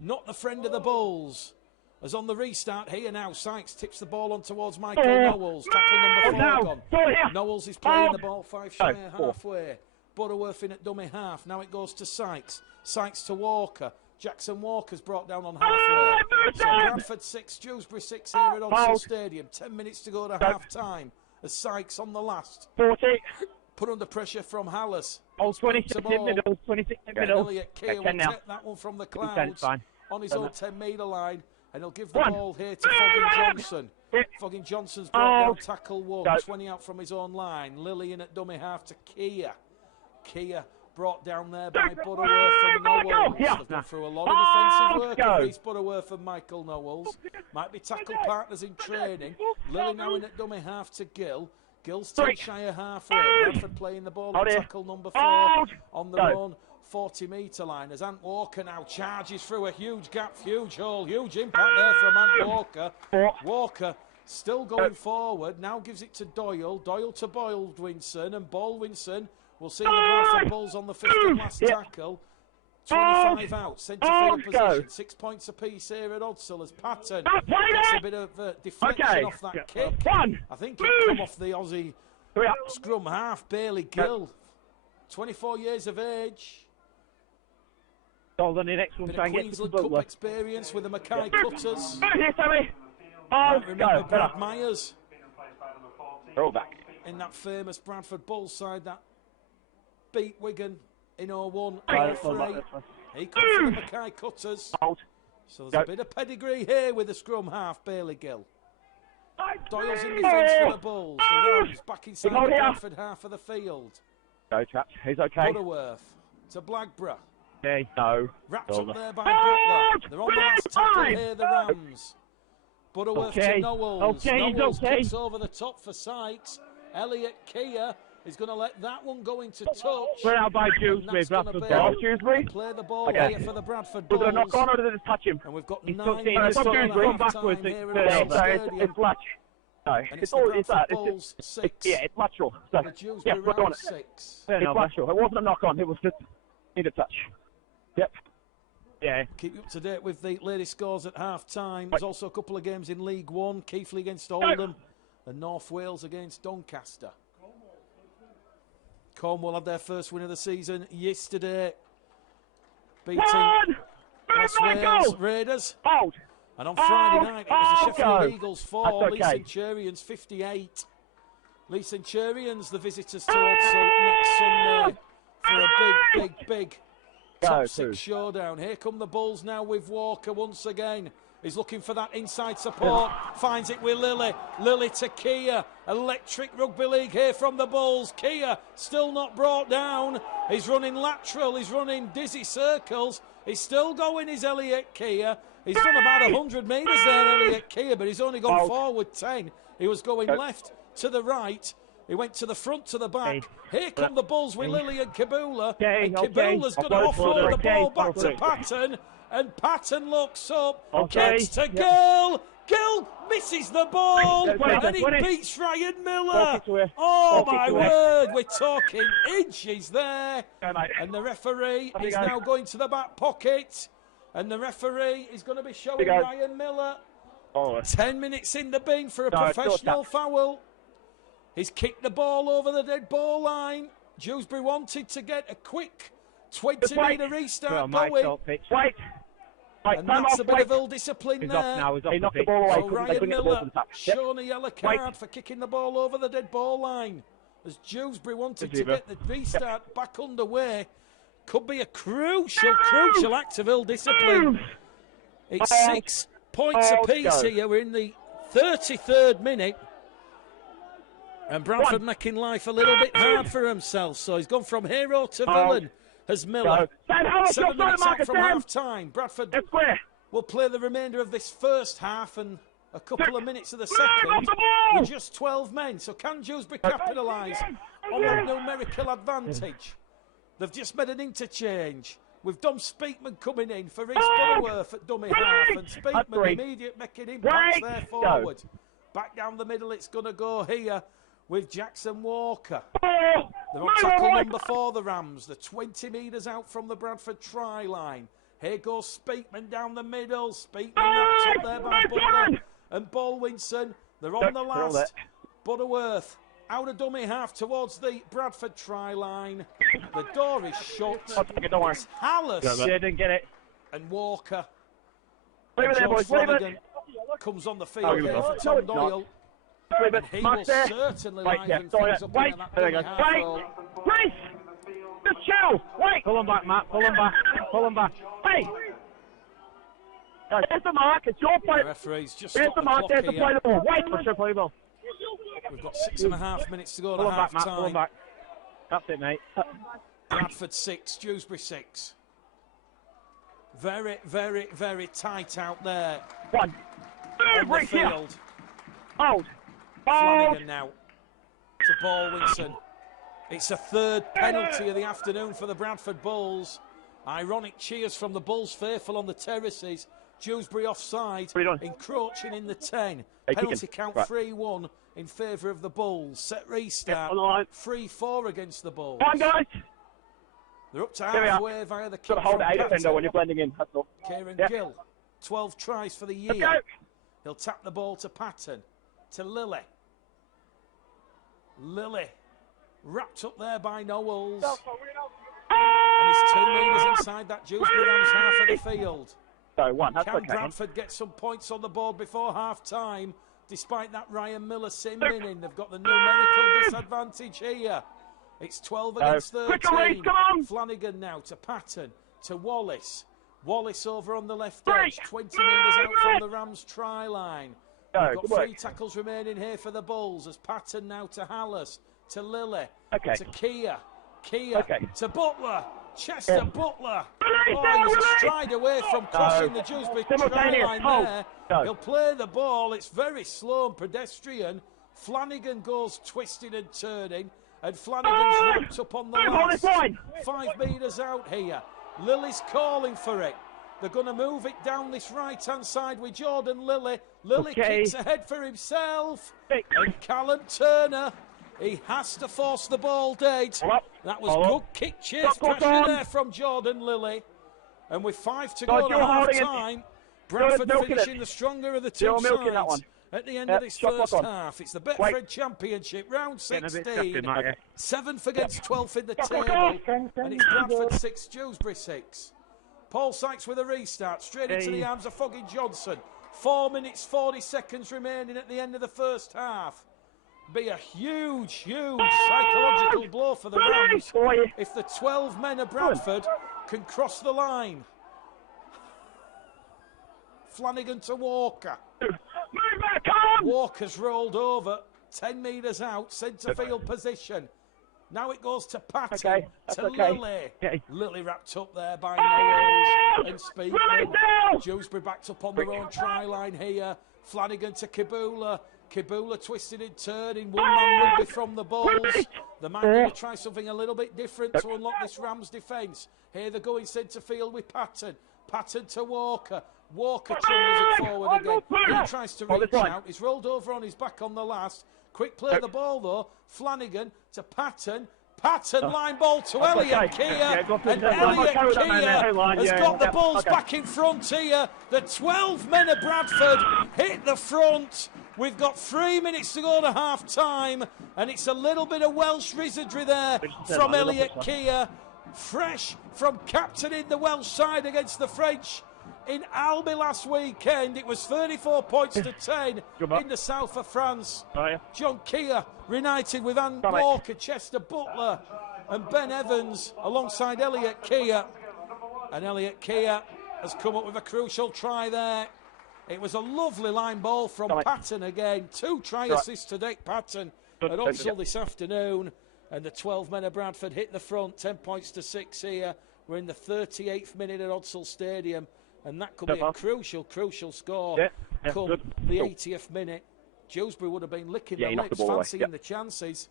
not the friend of the Bulls. As on the restart here now, Sykes tips the ball on towards Michael Knowles. Tackle number 4 gone. Knowles is playing the ball 5 shy halfway. Butterworth in at dummy half. Now it goes to Sykes. Sykes to Walker. Jackson Walker's brought down on halfway. So Bradford 6, Dewsbury 6 here at Odsal Stadium. 10 minutes to go to half-time. As Sykes on the last. 40. Put under pressure from Hallis. 26 in middle. 26 in middle. Elliot Keir will take that one from the clouds on his own 10-metre line. And he'll give the ball here to Foggin Johnson. Foggin Johnson's brought down tackle 1. 20 out from his own line. Lilly in at dummy half to Keir. Keir brought down there by Butterworth and Knowles. They've gone through a lot of defensive work of Reece Butterworth and Michael Knowles. Might be tackle partners in training. Lilly now in at dummy half to Gill. Gill's 10 shy of halfway. Bradford playing the ball on tackle number 4 on their own 40-metre line as Ant Walker now charges through a huge gap, huge hole, huge impact there from Ant Walker. Walker still going forward, now gives it to Doyle. Doyle to Baldwinson, and Baldwinson will see the Bradford Bulls on the 5th and last tackle. 25 out, centre field position, 6 points apiece here at Odsal as Patton gets a bit of deflection off that kick. I think it come off the Aussie scrum half, Bailey Gill. 24 years of age. On the next one, bit of Queensland Cup experience with the Mackay Cutters. Here, Sammy. Remember Brad Myers back in that famous Bradford Bulls side that beat Wigan in 01. He comes from the Mackay Cutters. So there's a bit of pedigree here with the scrum half, Bailey Gill. Doyle's in defence for the Bulls. The Rams back inside the Bradford half of the field. Go, chaps. He's okay. Butterworth to Blackburn. Okay, no. Wrapped up there by Butler. They're on the last tackle here, the Rams. Butterworth to Knowles. Knowles kicks over the top for Sykes. Elliot Keir is going to let that one go into touch. We're out by Dewsbury. Dewsbury. Play the ball here for the Bradford Bulls. We're not gone, or did it touch him? And we've got 9 minutes to go backwards. It's latch. No, it's all it's that. It's 6. Yeah, it's lateral. So, yeah, we're on 6. It's lateral. It wasn't a knock on. It was just need a touch. Yep. Yeah. Keep you up to date with the latest scores at half-time. There's also a couple of games in League One. Keighley against Oldham and North Wales against Doncaster. Cornwall had their first win of the season yesterday, beating West Wales Raiders. And on Friday night, it was the Sheffield Eagles 4, Lee Centurions 58. Lee Centurions, the visitors to Odsal next Sunday for a big top 6 showdown. Here come the Bulls now with Walker once again. He's looking for that inside support. Finds it with Lilly. Lilly to Keir. Electric rugby league here from the Bulls. Keir still not brought down. He's running lateral. He's running dizzy circles. He's still going, is Elliot Keir. He's done about 100 metres there, Elliot Keir, but he's only gone forward 10. He was going left to the right. He went to the front, to the back. Here come the Bulls with Lilly and Kabula. And Kabula's going to offload the ball back to Patton. And Patton looks up, gets to Gill. Gill misses the ball, and he beats Ryan Miller. Oh, my word, we're talking inches there. And the referee is now going to the back pocket. And the referee is going to be showing Ryan Miller 10 minutes in the bin for a professional foul. He's kicked the ball over the dead ball line. Dewsbury wanted to get a quick 20-metre restart going. And that's a bit of ill-discipline there. He knocked the ball away. So Ryan Miller shown a yellow card for kicking the ball over the dead ball line. As Dewsbury wanted to get the restart back underway. Could be a crucial act of ill-discipline. It's 6 points apiece here. We're in the 33rd minute. And Bradford making life a little bit hard for himself. So he's gone from hero to villain as Miller. 7 minutes out from half-time. Bradford will play the remainder of this first half and a couple of minutes of the second with just 12 men. So can Dewsbury capitalise on that numerical advantage? They've just made an interchange with Dom Speakman coming in for Reece Butterworth at dummy half, and Speakman immediate making impacts there forward. Back down the middle it's going to go here with Jackson Walker. They're on tackle number 4, the Rams. They're 20 metres out from the Bradford try line. Here goes Speakman down the middle. Speakman wrapped up there by Butler and Bolwinson. They're on the last. Butterworth out of dummy half towards the Bradford try line. The door is shut. It's Hallis. Didn't get it. And Walker. George Flanagan comes on the field here for Tom Doyle. And he will certainly liven things up in that dummy half. Wait! Just chill! Wait! Pull him back, Matt. Pull him back. Pull him back. Hey! There's the mark. It's your play. The referee's just stopped the clock here. Play the ball. Wait! Let's play the ball. We've got 6.5 minutes to go to half time. Pull him back. That's it, mate. Bradford 6, Dewsbury 6. Very tight out there. On the field. Hold. Flanagan now to Bolwinson. It's a third penalty of the afternoon for the Bradford Bulls. Ironic cheers from the Bulls faithful on the terraces. Dewsbury offside, encroaching in the 10. Penalty count 3-1 in favour of the Bulls. Set restart, 3-4 against the Bulls. Come on, guys. They're up to halfway via the kick from hold it defender when you're blending in. That's all. Kieran Gill, 12 tries for the year. He'll tap the ball to Patton, to Lilly. Lilly Wrapped up there by Knowles. And it's 2 metres inside that Dewsbury Rams half of the field. So one, that's Can Bradford get some points on the board before half-time? Despite that Ryan Miller sim in, they've got the numerical disadvantage here. It's 12 against 13. Flanagan now to Patton, to Wallace. Wallace over on the left edge, 20 metres out from the Rams try line. We've got 3 tackles remaining here for the Bulls as Patton now to Hallis, to Lilly, to Kia to Butler. Chester Butler. Oh, he's a stride away from crossing the Dewsbury try line there. He'll play the ball. It's very slow and pedestrian. Flanagan goes twisting and turning, and Flanagan's wrapped up on the last. 5 metres out here. Lilly's calling for it. They're going to move it down this right-hand side with Jordan Lilly. Lilly kicks ahead for himself. And Callum Turner, he has to force the ball dead. That was good kick chase pressure there from Jordan Lilly. And with 5 to go at half-time, Bradford finishing the stronger of the two sides at the end of this first half. It's the Betfred Championship, round 16. 7th against 12th in the table. And it's Bradford 6, Dewsbury 6. Paul Sykes with a restart, straight into the arms of Foggy Johnson. 4 minutes, 40 seconds remaining at the end of the first half. Be a huge psychological blow for the Rams if the 12 men of Bradford can cross the line. Flanagan to Walker. Walker's rolled over, 10 metres out, centre field position. Now it goes to Patton, to Lilly. Lilly wrapped up there by Knowles and Speakman. Dewsbury backed up on their own try line here. Flanagan to Kibula. Kibula twisted and turning. One man rugby from the Bulls. The man going to try something a little bit different to unlock this Rams defence. Here they're going centre field with Patton. Patton to Walker. Walker trundles it forward again. He tries to reach out. He's rolled over on his back on the last. Quick play of the ball though. Flanagan to Patton. Patton line ball to Elliot Keir. And Elliot Keir has got the Bulls back in front here. The 12 men of Bradford hit the front. We've got 3 minutes to go to half-time. And it's a little bit of Welsh wizardry there from Elliot Keir. Fresh from captaining the Welsh side against the French in Albi last weekend. It was 34 points to 10 in the south of France. John Keir reunited with Ann Walker, Chester Butler and Ben Evans alongside Elliot Keir. And Elliot Keir has come up with a crucial try there. It was a lovely line ball from Patton again. 2 try assists to Dick Patton at Odsal this afternoon. And the 12 men of Bradford hit the front, 10 points to 6 here. We're in the 38th minute at Odsal Stadium. And that could be a crucial score come the 80th minute. Dewsbury would have been licking their lips, fancying the chances.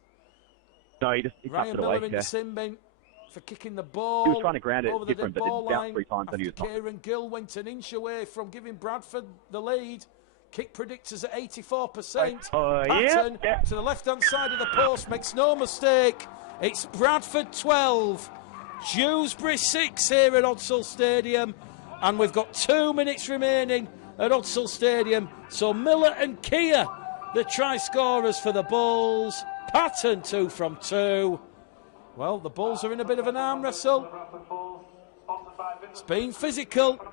No, he Ryan Miller in the sin bin for kicking the ball. He was trying to ground it over the different, dead but ball did line. down 3 times and he was not. Kieran Gill went an inch away from giving Bradford the lead. Kick predictors at 84%. Patton to the left-hand side of the post, makes no mistake. It's Bradford 12, Dewsbury 6 here at Odsal Stadium. And we've got 2 minutes remaining at Odsal Stadium. So Miller and Keir, the try scorers for the Bulls. Patton 2 from 2. Well, the Bulls are in a bit of an arm wrestle. It's been physical.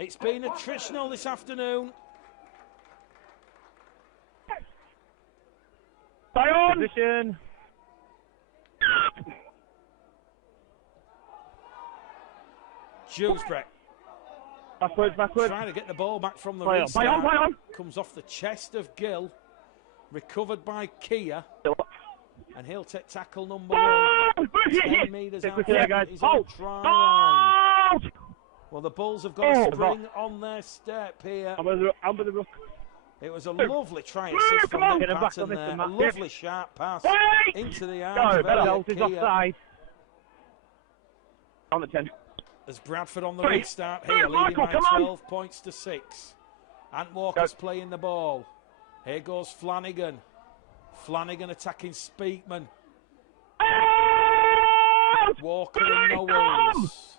It's been attritional this afternoon. Position. Dewsbury. Backwards. Trying to get the ball back from the restart. Comes off the chest of Gill. Recovered by Keir. And he'll take tackle number 1. 10 metres out from his own try line. Well, the Bulls have got a spring on their step here. Under the rook. It was a lovely try assist from Dick Patton there. A lovely sharp pass into the arms of Elliot Keir. On the 10. As Bradford on the restart here, leading by 12 points to 6. Ant Walker's playing the ball. Here goes Flanagan. Flanagan attacking Speakman. Walker and Knowles.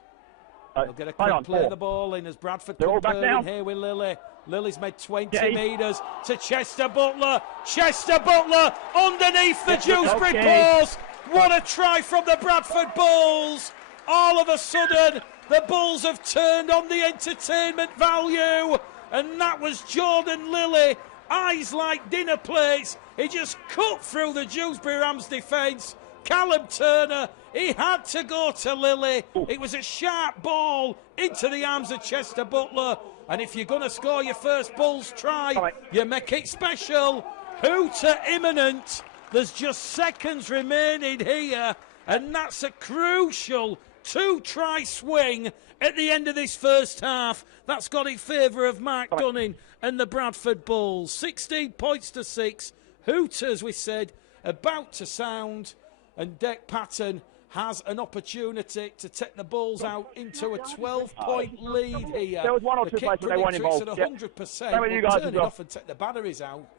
They'll get a quick play the ball in as Bradford come in here with Lily. Lily's made 20 metres to Chester Butler. Chester Butler underneath the Dewsbury post. What a try from the Bradford Bulls. All of a sudden, the Bulls have turned on the entertainment value. And that was Jordan Lilly. Eyes like dinner plates. He just cut through the Dewsbury Rams defence. Callum Turner, he had to go to Lilly. It was a sharp ball into the arms of Chester Butler. And if you're going to score your first Bulls try, you make it special. Hooter imminent. There's just seconds remaining here. And that's a crucial 2-try swing at the end of this first half. That's got in favour of Mark Dunning and the Bradford Bulls. 16 points to 6. Hooter, as we said, about to sound. And Dec Patton has an opportunity to take the Bulls out into a 12-point lead here. There was one or two places they weren't involved. At 100%. We'll turn it off and take the batteries out.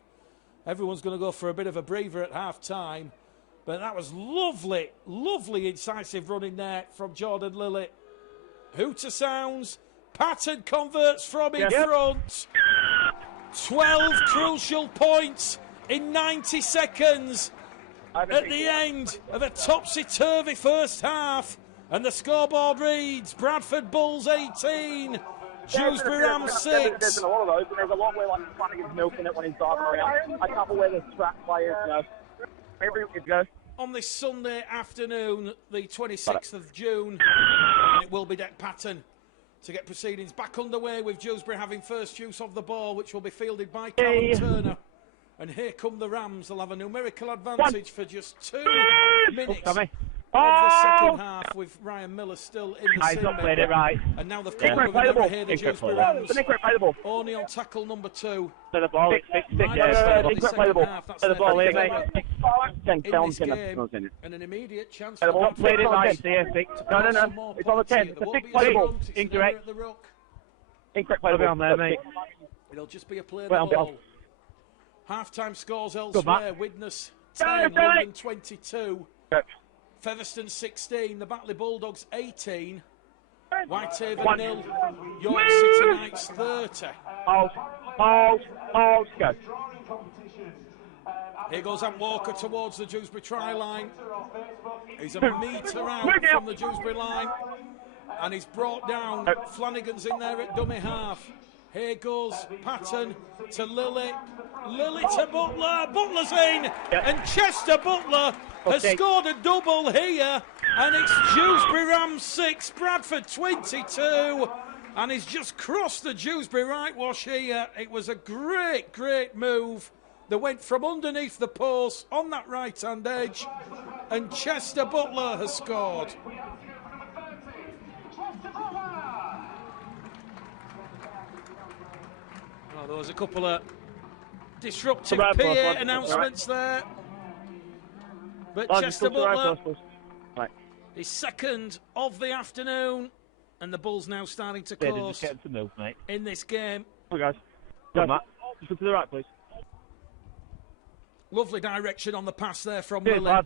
Everyone's going to go for a bit of a breather at half-time. But that was lovely, lovely incisive running there from Jordan Lilly. Hooter sounds. Patton converts from in front. 12 crucial points in 90 seconds. At the end of a topsy-turvy first half. And the scoreboard reads, Bradford Bulls 18, Dewsbury Rams 6. There's a lot of those, and there's a lot where Flanagan's milking it when he's driving around. A couple where the track players, On this Sunday afternoon, the 26th of June, and it will be Dec Patton to get proceedings back underway with Dewsbury having first use of the ball, which will be fielded by Callum Turner. And here come the Rams. They'll have a numerical advantage for just 2 minutes of the second half, with Ryan Miller still in the sim. Played it right. And now they've come over and here the Dewsbury Rams. Only on tackle number 2. To the ball, That's the ball here, mate. In this game, and an immediate chance for Bradford. Played it right here, 6. No. It's on the 10. It's a 6 playable. Incorrect. Incorrect playable on there, mate. It'll just be a play the ball. Half-time scores elsewhere. Widnes 10, London 22. Featherstone 16, the Batley Bulldogs 18. Whitehaven 0, York City Knights 30. Go. Here goes Ant Walker towards the Dewsbury try line. He's a metre out from the Dewsbury line. And he's brought down. Flanagan's in there at dummy half. Here goes Patton to Lilly. Lilly to Butler. Butler's in. And Chester Butler has scored a double here. And it's Dewsbury Rams 6, Bradford 22. And he's just crossed the Dewsbury whitewash here. It was a great, great move. That went from underneath the post on that right-hand edge. And Chester Butler has scored. Oh, there was a couple of disruptive PA announcements there. But Chester Butler is second of the afternoon. And the Bulls now starting to course in this game. Come on, guys. Go, Matt. Just look to the right, please. Lovely direction on the pass there from Lilly.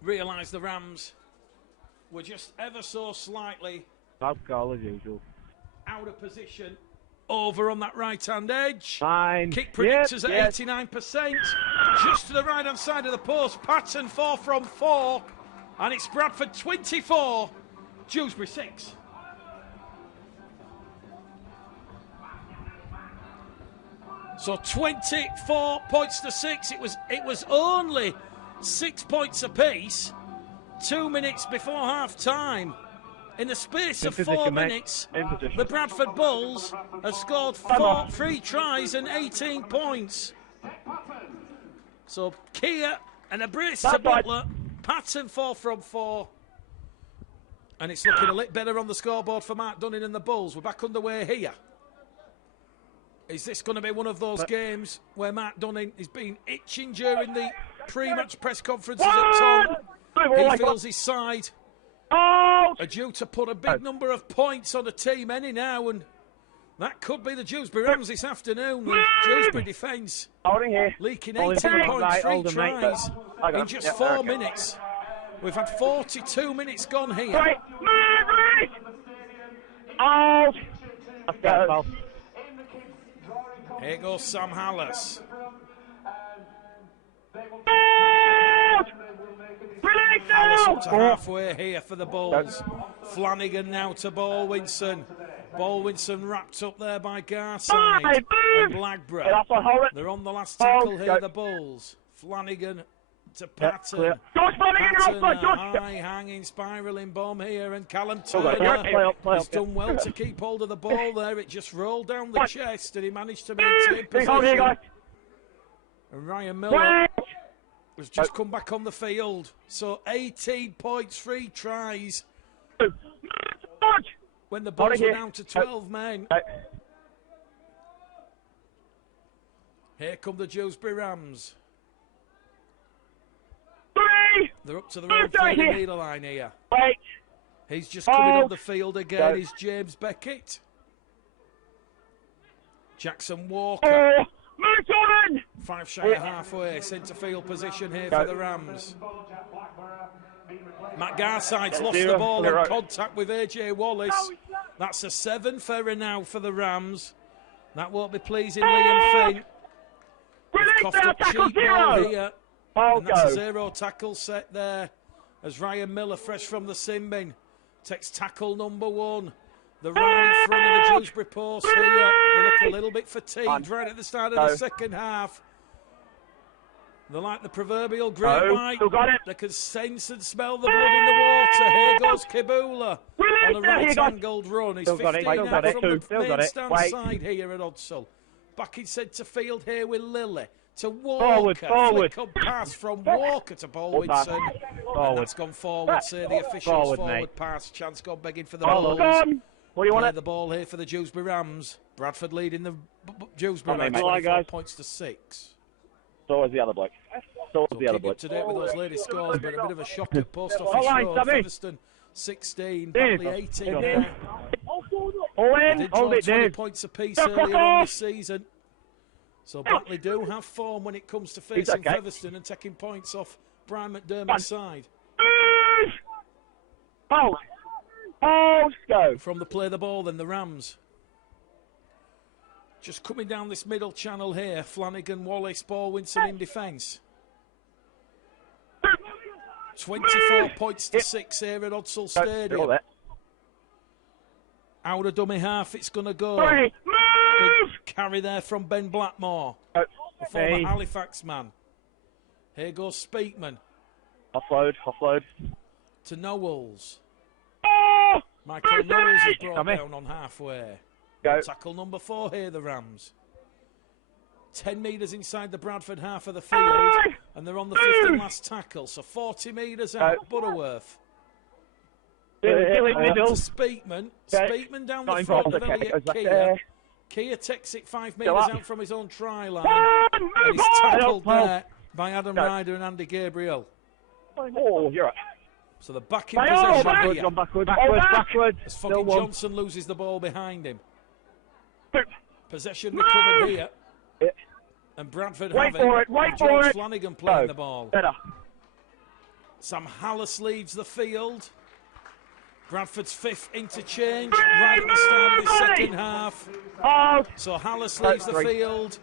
Realised the Rams were just ever so slightly bad call as usual. Out of position over on that right-hand edge. Fine. Kick predictors at 89%. Just to the right-hand side of the post. Patton 4 from 4. And it's Bradford 24, Dewsbury 6. So 24 points to 6. It was only 6 points apiece. 2 minutes before half-time. In the space of 4 minutes, the Bradford Bulls have scored 3 tries and 18 points. So Kia and a brace to Butler. Patton 4 from 4. And it's looking a little better on the scoreboard for Mark Dunning and the Bulls. We're back underway here. Is this going to be one of those games where Mark Dunning has been itching during the pre-match press conferences at Tom? He feels his side are due to put a big number of points on the team any now, and that could be the Dewsbury Rams this afternoon. The Dewsbury defence leaking 18 points, 3 tries in just 4 minutes. We've had 42 minutes gone here. Out! Let's go. Here goes Sam Hallis. Hallis up to halfway here for the Bulls. Flanagan now to Baldwinson. Baldwinson wrapped up there by Garside and Blackburn. They're on the last tackle here, the Bulls. Flanagan to Patton. Patton, a high-hanging, spiralling bomb here, and Callum Turner has done well to keep hold of the ball there. It just rolled down the chest, and he managed to maintain position. And Ryan Miller has just come back on the field. So 18 points, 3 tries. When the Bulls were down to 12 men. Here come the Dewsbury Rams. They're up to the red 30-metre line here. He's just coming on the field again. Is James Beckett. Jackson Walker. 5 shy of halfway. Centre field position here for the Rams. Matt Garside's lost the ball in contact with AJ Wallace. That's a 7th error now for the Rams. That won't be pleasing Liam Finn. They've coughed up cheap ball here. And that's a 0 tackle set there as Ryan Miller, fresh from the sin bin, takes tackle number 1. They're right in front of the Dewsbury post here. They look a little bit fatigued right at the start of the second half. They're like the proverbial great white. They can sense and smell the blood in the water. Here goes Kibula on a right-angled run. He's 15 out from the main stand side here at Odsal. Back in centre field here with Lilly. To Walker, flick up pass from Walker to Baldwinson. And that's gone forward, say the officials. Forward pass, chance gone begging for the Bulls. What do you want? The ball here for the Dewsbury Rams. Bradford leading the Dewsbury Rams 24 points to 6. So was the other bloke. So was the other bloke. To date with those latest scores, but a bit of a shock at Post Office Road. Featherstone 16, Batley 18. They did draw 20 points apiece earlier on this season. So Batley do have form when it comes to facing Featherstone and taking points off Brian McDermott's side. Go. From the play the ball, then the Rams. Just coming down this middle channel here, Flanagan, Wallace, Baldwinson in defence. 24 points to 6 here at Odsal Stadium. Out of dummy half, it's going to go. Big carry there from Ben Blackmore, the former Halifax man. Here goes Speakman. Offload. To Knowles. Michael Knowles is brought down on halfway. Tackle number 4 here, the Rams. 10 metres inside the Bradford half of the field, and they're on the 5th and last tackle, so 40 metres out. Butterworth. To Speakman. Speakman down the front of Elliot Keir. Keir takes it 5 metres out from his own try line, and he's tackled there by Adam Ryder and Andy Gabriel. Oh, you're right. So the back in possession here. Backwards. As fucking Johnson loses the ball behind him. Possession recovered here. And Bradford have it. George Flanagan playing the ball. Sam Hallis leaves the field. Bradford's 5th interchange right at the start of the second half. So Hallis leaves the field.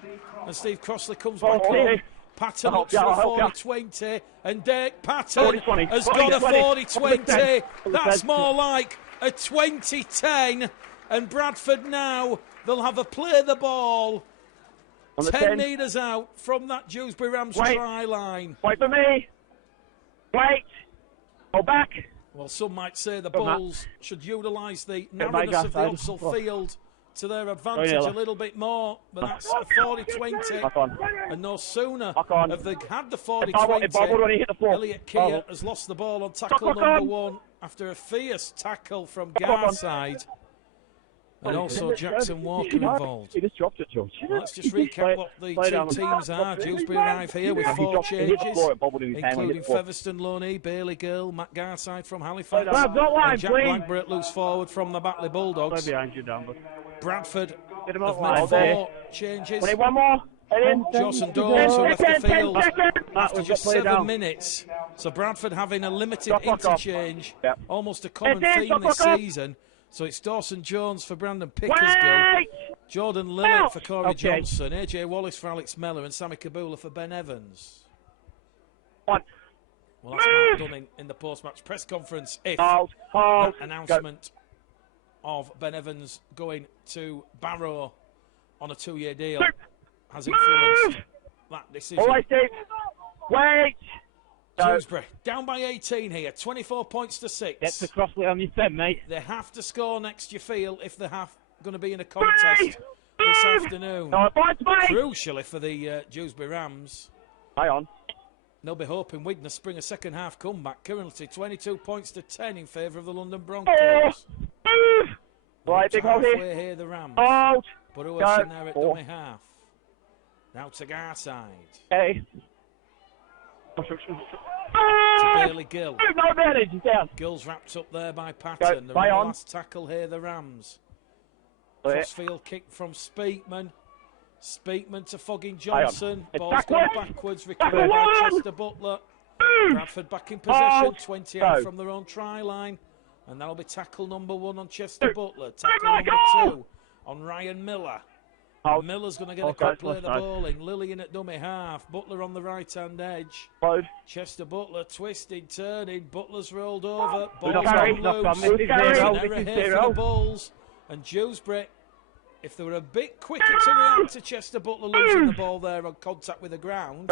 And Steve Crossley comes back in. Patton looks for a 40-20, and Dirk Patton has got a 40-20. That's more like a 20-10, and Bradford now, they'll have a play the ball 10 metres out from that Dewsbury Rams try line. Wait for me. Wait. Go back. Well, some might say the Bulls should utilise the narrowness of the Odsal field to their advantage a little bit more, but that's a 40-20, and no sooner have they had the 40-20, Elliot Keir has lost the ball on tackle number 1 after a fierce tackle from Garside, and also Jackson Walker involved. He just dropped it, George. Well, let's just recap what the 2 teams are. Dewsbury arrive here with 4 changes, including Featherstone Loney, Bailey Gill, Matt Garside from Halifax, and Jack Blackburn loose forward from the Batley Bulldogs. Bradford have made 4 changes. One more. Johnson Dawes, who left the field after just 7 minutes. So Bradford having a limited interchange, almost a common theme this season. So it's Dawson Jones for Brandon Pickersgill, Jordan Lillett for Corey Johnson, AJ Wallace for Alex Mellor, and Sammy Kabula for Ben Evans. Well, that's Mark Dunning in the post-match press conference. If that announcement of Ben Evans going to Barrow on a 2-year deal has influenced that decision. All right, Steve. Wait. Dewsbury down by 18 here, 24 points to 6. Get the Crossley on your 10, mate. They have to score next, you feel, if they're going to be in a contest this afternoon. Crucially for the Dewsbury Rams. Hang on. They'll be hoping Widnes spring a second-half comeback. Currently 22 points to 10 in favour of the London Broncos. Right, big hole here. Here, the Rams. Out. But who else in there at dummy half? Now to Garside. Hey. To Bailey Gill. No advantage, he's down. Gill's wrapped up there by Patton. The last tackle here, the Rams. Crossfield kick from Speakman. Speakman to Fogging Johnson. Ball's gone backwards. Recovered by Chester Butler. Bradford back in possession. 20 out from their own try line. And that'll be tackle number 1 on Chester Butler. Tackle number 2 on Ryan Miller. Miller's going to get a quick play of the ball in. Lillian at dummy half. Butler on the right-hand edge. Chester Butler twisting, turning. Butler's rolled over. Ball's gone loose. An error here for the Bulls. And Dewsbury, if they were a bit quicker to react to Chester Butler losing the ball there on contact with the ground,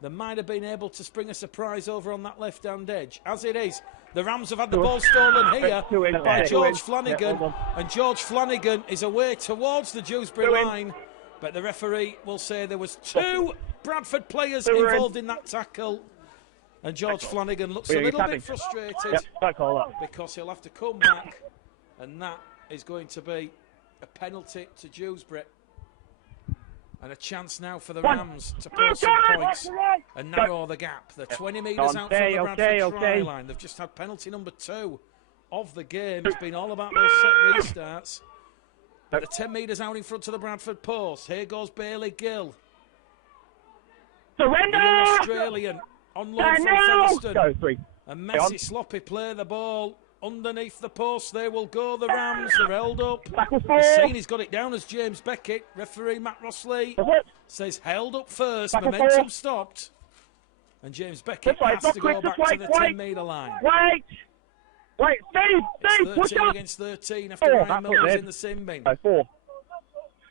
they might have been able to spring a surprise over on that left-hand edge. As it is, the Rams have had the ball stolen here by George Flanagan, and George Flanagan is away towards the Dewsbury line, but the referee will say there was 2 Bradford players involved in that tackle, and George Flanagan looks a little bit frustrated because he'll have to come back, and that is going to be a penalty to Dewsbury. And a chance now for the Rams to put some points and narrow the gap. They're 20 metres out from the Bradford try line. They've just had penalty number 2 of the game. It's been all about those set restarts. But they're 10 metres out in front of the Bradford post. Here goes Bailey Gill. Surrender! The Australian on loan from Featherstone. A messy, sloppy play the ball. Underneath the post, they will go, the Rams. They're held up. The scene, he's got it down as James Beckett. Referee Matt Rossley says held up first. Momentum stopped. And James Beckett has to go back to the 10-metre line. Wait, Steve, push 13 up. against 13 after Ryan Miller's in the sin bin.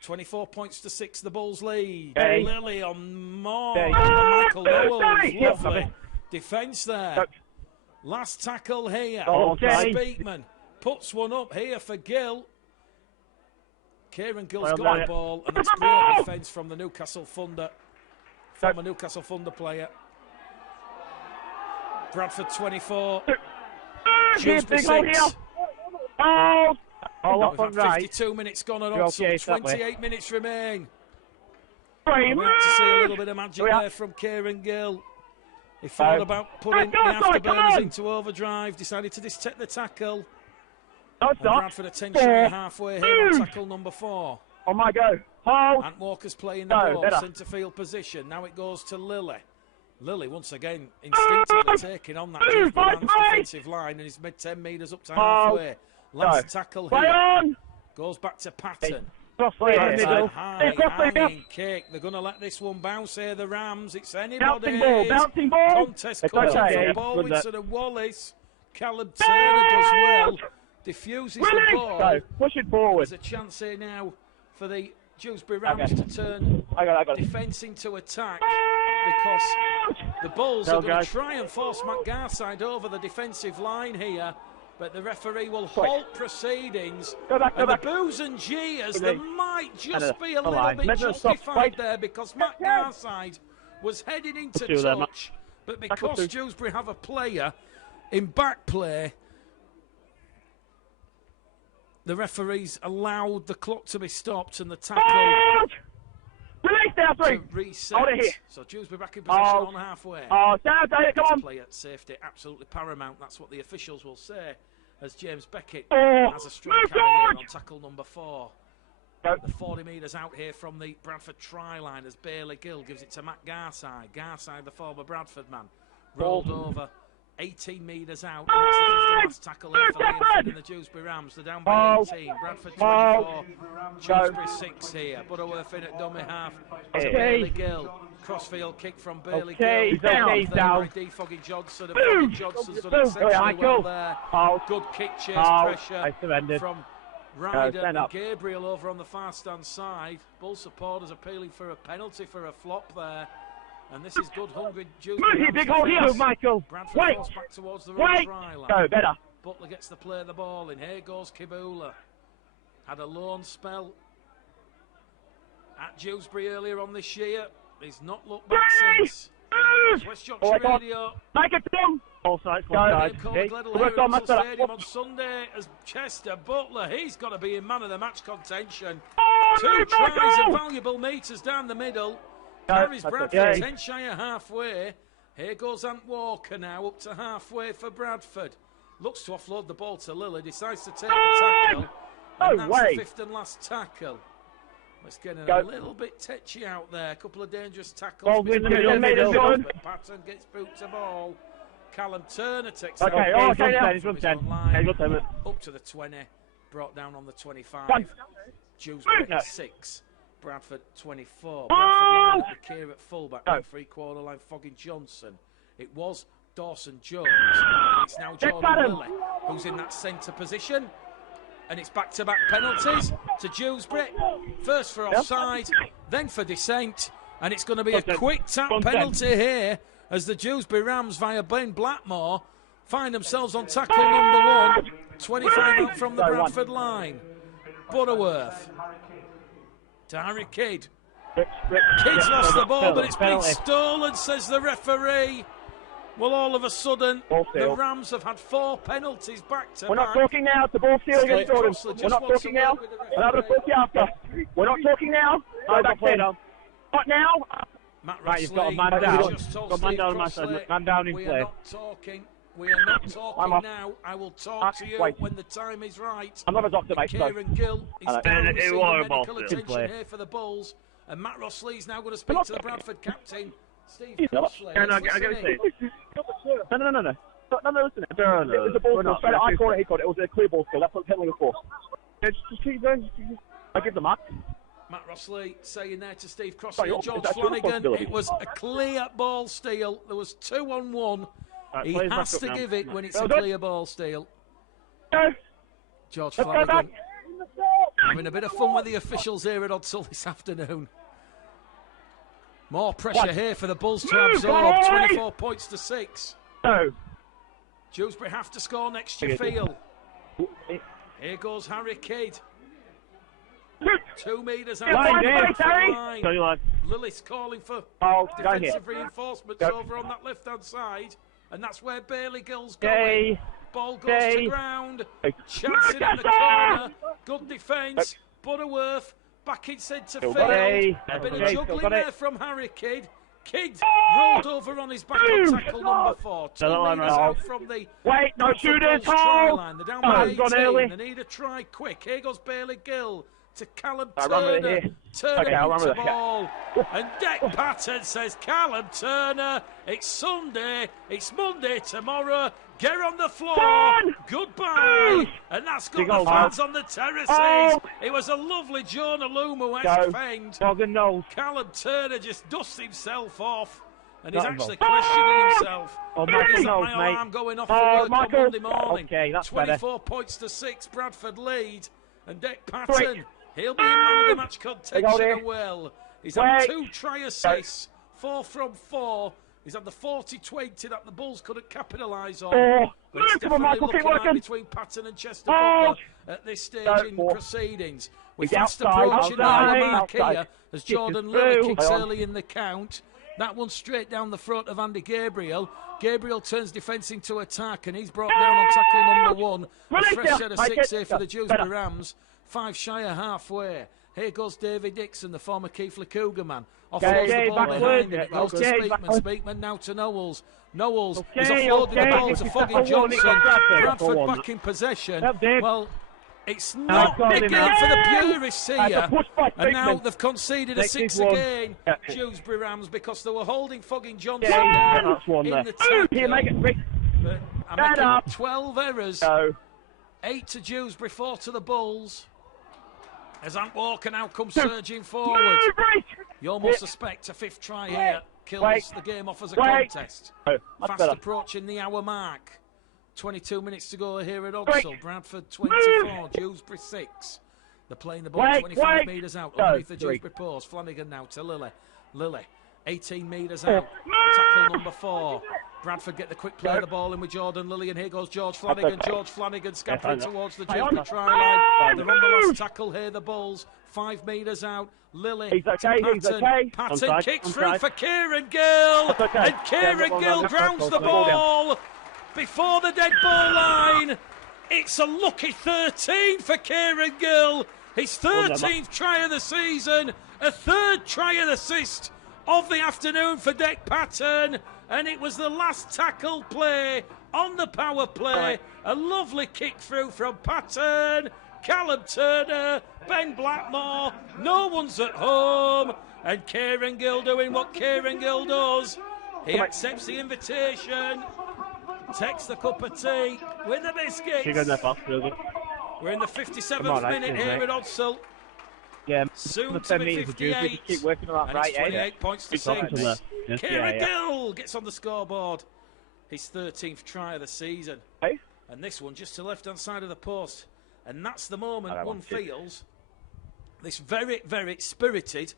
24 points to 6, the Bulls lead. Lily on Moore. Michael Lowell. Lovely defence there. Last tackle here. Speakman puts one up here for Gill. Kieran Gill's got the ball, and that's great defence from the Newcastle Thunder. Former Newcastle Thunder player. Bradford 24. Dewsbury 6. We've had 52 minutes gone at Odsal. 28 minutes remain. We have to see a little bit of magic there from Kieran Gill. He thought about putting the afterburners into overdrive, decided to take the tackle. And Bradford attention halfway here on tackle number 4. Oh my go. Ant Walker's playing the ball, centre field position. Now it goes to Lily. Lily once again instinctively taking on that defensive line, and he's mid 10 metres up to halfway. Last tackle here. Goes back to Patton. High kick. They're going to let this one bounce here, the Rams. It's anybody's. Bouncing ball. Contest comes from Baldwinson and Wallace. Callum Turner does well. Diffuses the ball. Push it forward. There's a chance here now for the Dewsbury Rams to turn defence into attack, because the Bulls are going to try and force Matt Garside over the defensive line here. But the referee will halt proceedings. And the boos and jeers, they might just be a little bit justified there, because Matt Garside was heading into touch. But because Dewsbury have a player in back play, the referees allowed the clock to be stopped and the tackle to reset. So Dewsbury back in position on halfway. Come on. Play at safety, absolutely paramount. That's what the officials will say, as James Beckett has a strong carry here on tackle number 4. The 40 metres out here from the Bradford try line as Bailey Gill gives it to Matt Garside. Garside, the former Bradford man, rolled over 18 metres out. That's the 50 last tackle here for Liam and the Dewsbury Rams. They're down by 18. Bradford 24. Dewsbury 6 here. Butterworth in at dummy half. To Bailey Gill. Crossfield kick from Bailey Gill. He's down. He's down. Defogging Johnson. And Fogging Johnson's done exceptionally well there. Good kick, chase, pressure from Ryder and Gabriel over on the far stand side. Bull supporters appealing for a penalty for a flop there. And this is good, hungry Dewsbury. Big hole here, Michael. Bradford goes back towards the right try line. Go, better. Butler gets to play the ball in. Here goes Kibula. Had a loan spell at Dewsbury earlier on this year. He's not looked back since. West Yorkshire Radio. Make it Tim. All sides, one side. Gledhill Stadium on Sunday as Chester Butler. He's got to be in man of the match contention. 2 tries and valuable metres down the middle. Carries Bradford 10 shy of halfway. Here goes Ant Walker now up to halfway for Bradford. Looks to offload the ball to Lily. Decides to take the tackle. And that's the 5th and last tackle. It's getting a little bit tetchy out there. A couple of dangerous tackles. In the middle. Patton gets boot to ball. Callum Turner takes up to the 20. Brought down on the 25. Dewsbury 6. Bradford 24. Bradford line at the Keir at fullback. On 3/4 line, Fogging Johnson. It was Dawson Jones. It's now Jordan Lilly who's in that centre position. And it's back-to-back penalties to Dewsbury. First for offside, then for dissent. And it's going to be a quick tap penalty here as the Dewsbury Rams via Ben Blackmore find themselves on tackle number 1. 25 out from the Bradford line. Butterworth to Harry Kidd. Kidd's lost the ball, but it's been stolen, says the referee. Well, all of a sudden, the Rams have had 4 penalties back to back. We're not talking now. It's the ball field. We're not talking now. We're not talking after. We're not talking now. No, back then. Not now. Matt Rossley, you've got a man down. Just told Got man down on my side. Man down in play. We are not talking now. I will talk to you when the time is right. I'm not a doctor, mate. Kieran Gill is down receiving medical attention here for the Bulls. And Matt Rossley is now going to speak to the Bradford captain, Steve Crossley. No, listen. It was a ball skill. I called it, he called it. It was a clear ball skill. That's what the penalty was for. Just keep going. I give the mark. Matt Rossley saying there to Steve Crossley and George Flanagan, it was a clear ball steal. There was 2-on-1. He has to give it when it's a clear ball steal. George Flanagan having a bit of fun with the officials here at Odsal this afternoon. More pressure here for the Bulls to absorb. 24 points to 6. Dewsbury have to score next, you feel. Here goes Harry Kidd. 2 metres out from the line. Lillis calling for defensive reinforcements over on that left-hand side. And that's where Bailey Gill's going. Ball goes to ground. Chance it in the corner. Good defence. Butterworth back in centre field. A bit of juggling there from Harry Kidd. Kidd rolled over on his back on tackle number 4. 2 metres out from the try line. They're down by 18. They need a try quick. Here goes Bailey Gill to Callum Turner. Turner gets the ball. And Deck Patton says, Callum Turner, it's Sunday, it's Monday tomorrow. Get on the floor. Goodbye. And that's got the fans on the terraces. It was a lovely Jonah Lumo-esque fend. Callum Turner just dusts himself off. And he's actually questioning himself. Is that my alarm going off for work on Monday morning? 24 points to 6, Bradford lead. And Deck Patton, he'll be in man of the match contention well. He's had 2 try assists, 4 from 4. He's had the 40-20 that the Bulls couldn't capitalise on. But it's definitely looking like between Patton and Chester Butler at this stage in proceedings. We're fast approaching the mark here as Jordan Lilly kicks early in the count. That one straight down the front of Andy Gabriel. Gabriel turns defence into attack and he's brought down on tackle number 1. A fresh set of 6 here for the Dewsbury Rams. 5 shy of halfway. Here goes David Dixon, the former Keighley Cougar man. Offloads the ball behind him. It goes to Speakman. Speakman now to Knowles. Knowles is offloading the ball to Fogging Johnson. Bradford back in possession. Well, it's not big game for the purists here. And now they've conceded a 6 again, Dewsbury Rams, because they were holding Fogging Johnson down in the tackle. But I'm making 12 errors. No. 8 to Dewsbury, 4 to the Bulls. As Ant Walker now comes surging forward. You almost suspect a 5th try here kills the game off as a contest. Fast approaching the hour mark. 22 minutes to go here at Odsal. Bradford 24, Dewsbury 6. They're playing the ball 25 metres out underneath the Dewsbury post. Flanagan now to Lily. Lily, 18 metres out. Tackle number 4. Bradford get the quick play of the ball in with Jordan Lily, and here goes George Flanagan. George Flanagan scampering towards the Dewsbury try line. They're on the last tackle here, the Bulls. 5 metres out. Lily to Patton. Patton kicks through for Kieran Gill. And Kieran Gill grounds the ball before the dead ball line. It's a lucky 13 for Kieran Gill. His 13th try of the season. A 3rd try and assist of the afternoon for Dec Patton. And it was the last tackle play on the power play. A lovely kick through from Patton. Callum Turner, Ben Blackmore, no one's at home. And Kieran Gill doing what Kieran Gill does. He accepts the invitation, takes the cup of tea with the biscuits. We're in the 57th minute here at Odsal. Yeah, soon to be 58. Keep working on that and it's 28 points to 6. Kieran Gill gets on the scoreboard. His 13th try of the season. And this one just to the left-hand side of the post. And that's the moment one feels this very, very spirited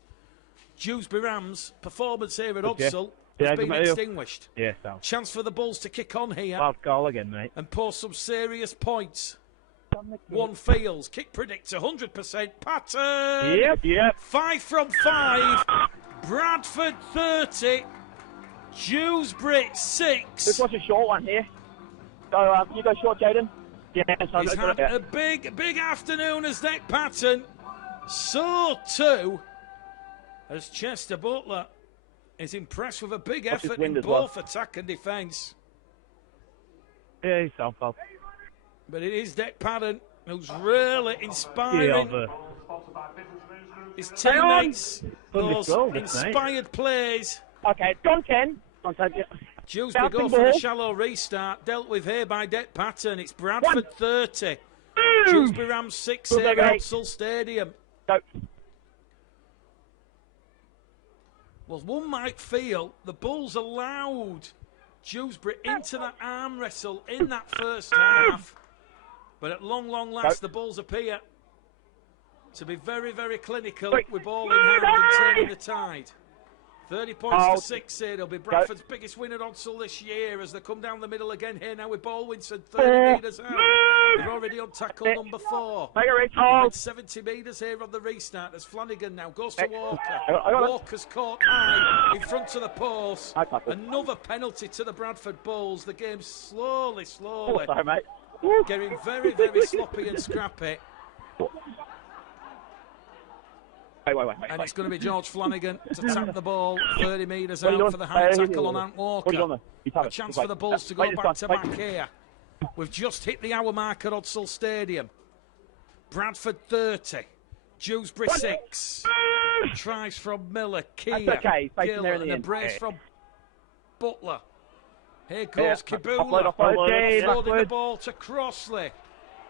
Dewsbury Rams performance here at Odsal has been extinguished. Chance for the Bulls to kick on here goal again, mate. And pour some serious points. One feels. Kick predictor, 100%. Patton. 5 from 5. Bradford 30. Dewsbury 6. This was a short one here. So you go short, Jaden. He's had a big, big afternoon as Dec Patton. So too as Chester Butler is impressed with a big effort in both attack and defence. Yeah, he's so far. But it is Dec Patton who's really inspiring his teammates. Those inspired plays. Okay, gone 10. Dewsbury go for a shallow restart, dealt with here by Dec Patton. It's Bradford 30. Dewsbury Rams 6 here at Odsal Stadium. Well, one might feel the Bulls allowed Dewsbury into that arm wrestle in that first half. But at long, long last, the Bulls appear to be very, very clinical with ball in hand and turning the tide. 30 points to 6 here. It'll be Bradford's biggest win at Odsal this year as they come down the middle again here now with Baldwinson 30 metres out. They're already on tackle number 4. 70 metres here on the restart as Flanagan now goes to Walker. Walker's caught high in front of the post. Another penalty to the Bradford Bulls. The game's slowly getting very, very sloppy and scrappy. And it's going to be George Flanagan to tap the ball 30 metres out for the high tackle on Ant Walker. A chance for the Bulls to go back to back here. We've just hit the hour mark at Odsal Stadium. Bradford 30, Dewsbury 6. Tries from Miller, Keir, Gill, and a brace from Butler. Here goes Kibula, floating the ball to Crossley.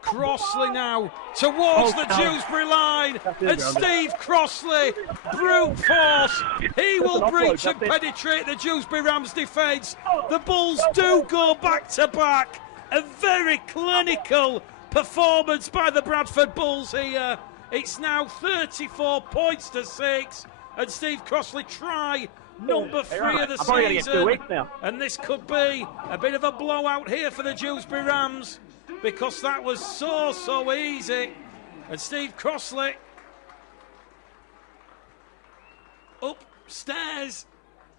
Crossley now towards the Dewsbury line, and Steve Crossley, brute force, he will breach and penetrate the Dewsbury Rams defence. The Bulls do go back to back. A very clinical performance by the Bradford Bulls here. It's now 34 points to 6, and Steve Crossley try number 3 of the season. And this could be a bit of a blowout here for the Dewsbury Rams, because that was so easy. And Steve Crossley upstairs,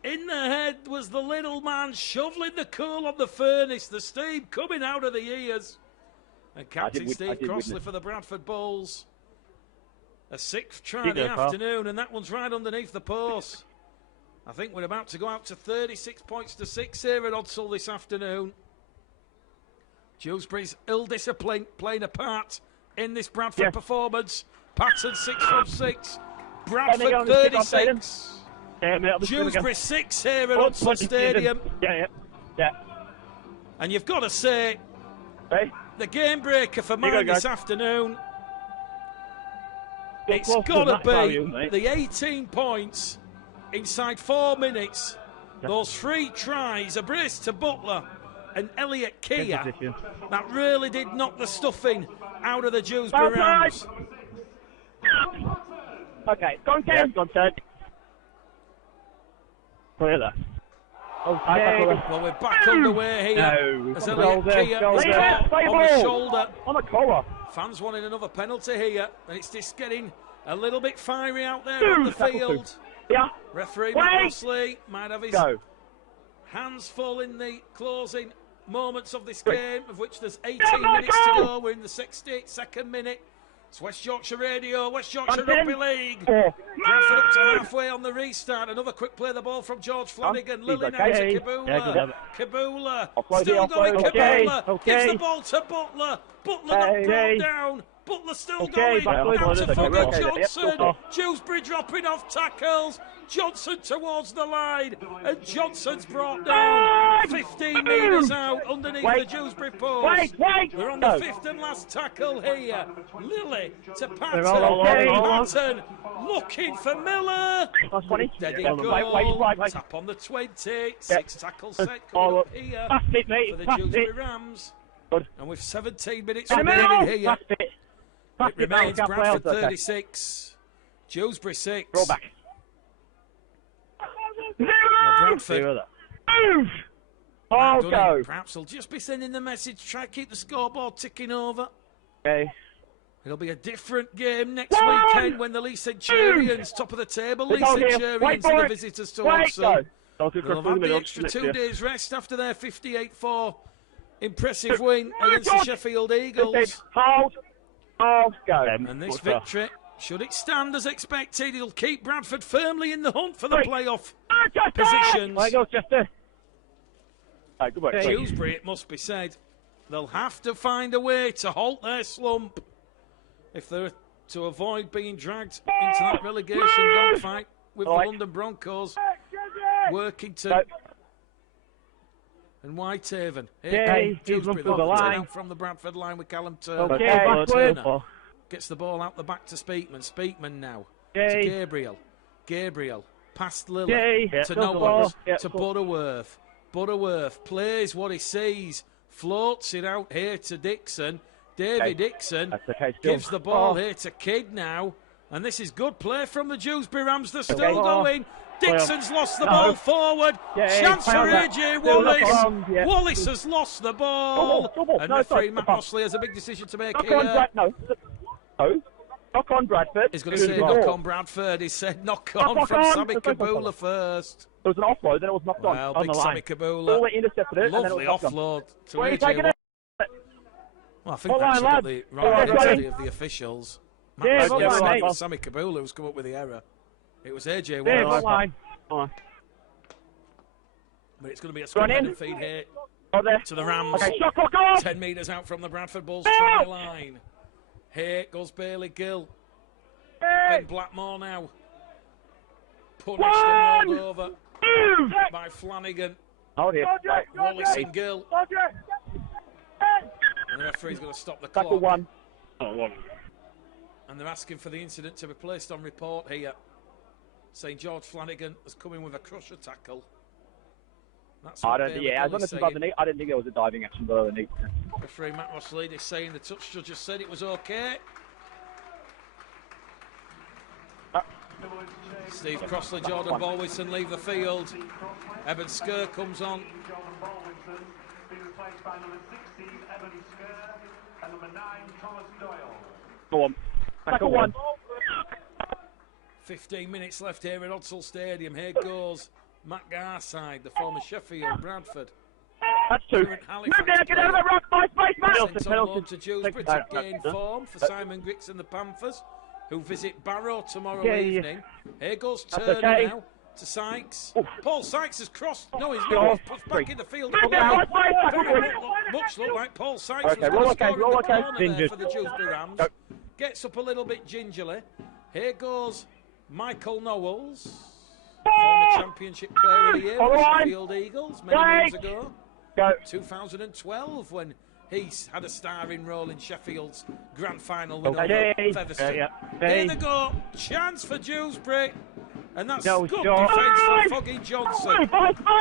in the head was the little man shoveling the coal on the furnace, the steam coming out of the ears. And Captain Steve Crossley for the Bradford Bulls. A 6th try of the afternoon, and that one's right underneath the post. I think we're about to go out to 36 points to 6 here at Odsal this afternoon. Dewsbury's ill discipline playing a part in this Bradford performance. Patton 6 from 6. Bradford 36. Dewsbury 6 here at Odsal Stadium. And you've got to say, the game breaker for mine this afternoon, it's got to be the 18 points inside 4 minutes. Those 3 tries, a brace to Butler and Elliot Kia, that really did knock the stuffing out of the Dewsbury Rams. Okay, go on, Ken. Go on, Ted. Clear that. Okay. Well, we're back underway here. As Elliot Kia is caught on the shoulder. On the collar. Fans wanting another penalty here, and it's just getting a little bit fiery out there on the field. Yeah. Referee Matt Mosley might have his hands full in the closing moments of this game, of which there's 18 minutes to go. We're in the 62nd minute. It's West Yorkshire Radio, West Yorkshire Rugby League. Bradford up to halfway on the restart. Another quick play, the ball from George Flanagan. Lily now to Kabula. Kabula, still going Kabula. Gives the ball to Butler. Butler not brought down. Butler still going. Back to Fogger Johnson. Dewsbury dropping off tackles. Johnson towards the line, and Johnson's brought down 15 metres out underneath the Dewsbury post. We're on the 5th and last tackle here. Lily to Patton. Patton looking for Miller. Steady goal. Tap on the 20. 6 tackles set coming up here for the Dewsbury Rams. And with 17 minutes remaining here, it remains Bradford 36, Dewsbury 6. Roll back. Bradford. Go. Perhaps he'll just be sending the message, try to keep the scoreboard ticking over. Okay. It'll be a different game next weekend when the Lee Centurions, top of the table, Lee Centurions are the visitors to Odsal. They'll have the extra 2 days rest after their 58-4 impressive win against the Sheffield Eagles. Hold. Go. And this victory, should it stand as expected, it'll keep Bradford firmly in the hunt for the playoff positions. Dewsbury, it must be said, they'll have to find a way to halt their slump if they're to avoid being dragged into that relegation dogfight with the London Broncos working to. And Whitehaven. Here Dewsbury out from the Bradford line with Callum Turner. Turner gets the ball out the back to Speakman. Speakman now to Gabriel. Gabriel past Lily to Knowles to Butterworth. Butterworth plays what he sees, floats it out here to Dixon. Davy Dixon gives the ball here to Kidd now. And this is good play from the Dewsbury Rams. They're still going. Dixon's lost the ball forward. Chance for AJ Wallace. Wallace has lost the ball. And referee Matt Mosley has a big decision to make here. Knock on Bradford. He's going to say knock on Bradford. He said knock on from Sammy Kabula first. There was an offload, then it was knocked on. Well, big Sammy Kabula. Lovely offload to AJ Wallace. Well, I think that's got the right identity of the officials. Matt Mosley said it was Sammy Kabula who's come up with the error. It was AJ Wallace. But it's going to be a scrum head and feed here to the Rams. 10 metres out from the Bradford Bulls try line. Here goes Bailey Gill. Ben Blackmore now. Punished and rolled over by Flanagan. Wallace and Gill. And the referee's going to stop the clock. And they're asking for the incident to be placed on report here, saying George Flanagan has come in with a crusher tackle. That's what I didn't think it was a diving action below the knee. Referee Matt Mosley is saying the touch judge just said it was okay. Steve Crossley, Jordan Baldwinson leave the field. Eben Skur comes on. Go on. Tackle one. 15 minutes left here at Odsal Stadium. Here goes Matt Garside, the former Sheffield, Bradford. That's two. Move down, get out of the rock, space, sent on loan to Dewsbury to gain form for Simon Griggs and the Panthers, who visit Barrow tomorrow evening. Here goes Turner now to Sykes. Paul Sykes has crossed. No, he's not. He's pushed back in the field. Much look like Paul Sykes was going to score in the corner there for the Dewsbury Rams. Gets up a little bit gingerly. Here goes Michael Knowles, former championship player of the year with the Sheffield Eagles many years ago. Go. 2012 when he's had a starring role in Sheffield's grand final win over Featherstone. Here they go. Chance for Dewsbury. And that's good defence from Foggy Johnson.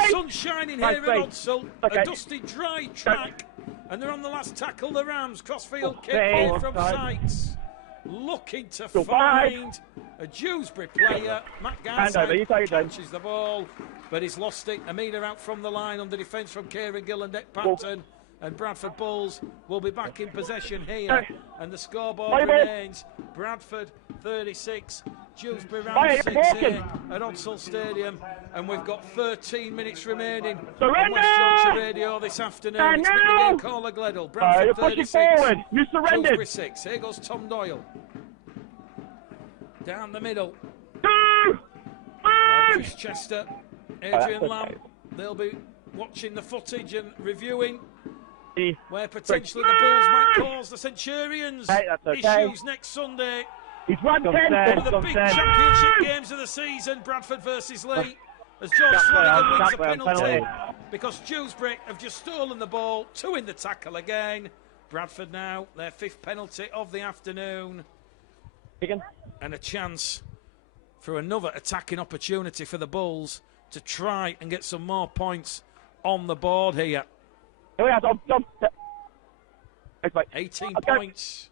Sun shining here at Odsal. A dusty, dry track. And they're on the last tackle, the Rams. Crossfield kick here from Sykes. Looking to find a Dewsbury player. Matt Garside catches the ball, but he's lost it. Amina out from the line under defence from Kieran Gill and Nick Patton. And Bradford Bulls will be back in possession here. And the scoreboard remains Bradford 36, Dewsbury Rams 6 here at Odsal Stadium. And we've got 13 minutes remaining on West Yorkshire Radio this afternoon. It's been the game caller Gleddle. Bradford 36, Dewsbury 6. Here goes Tom Doyle. Down the middle. Chris Chester, Adrian Lamb. They'll be watching the footage and reviewing where potentially the Bulls might cause the Centurions issues next Sunday. He's one One of the big championship games of the season, Bradford versus Lee, as George Flanagan wins a penalty because Dewsbury have just stolen the ball, 2 in the tackle again. Bradford now, their 5th penalty of the afternoon. And a chance for another attacking opportunity for the Bulls to try and get some more points on the board here. 18 points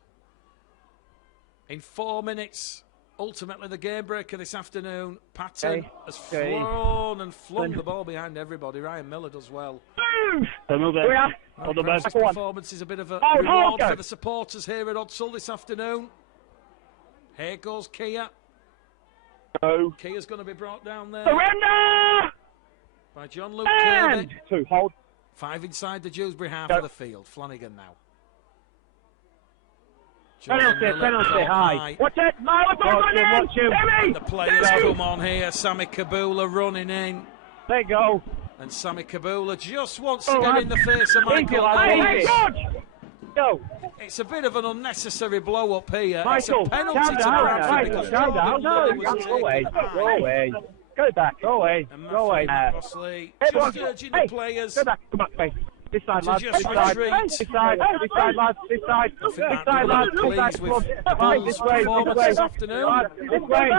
in 4 minutes. Ultimately the game breaker this afternoon. Patton has flown and flung the ball behind everybody. Ryan Miller does well. This performance is a bit of a reward for the supporters here at Odsal this afternoon. Here goes Kia. Kia's going to be brought down there by John Luke Kirby. 5 inside the Dewsbury half of the field. Flanagan now. Penalty high. Watch it! Watch him! The players come on here. Sammy Kabula running in. There you go. And Sammy Kabula just wants to get in the face of Michael Knowles. It's a bit of an unnecessary blow up here. It's a penalty to Bradford because Jordan Lilly was taken high. Go back. Go away. Go away. Rossley just urging the players. Go back. Come back, this side, lads. This side, lads. This side. This side, lads. Pleased with the Bulls' performance this afternoon. This way.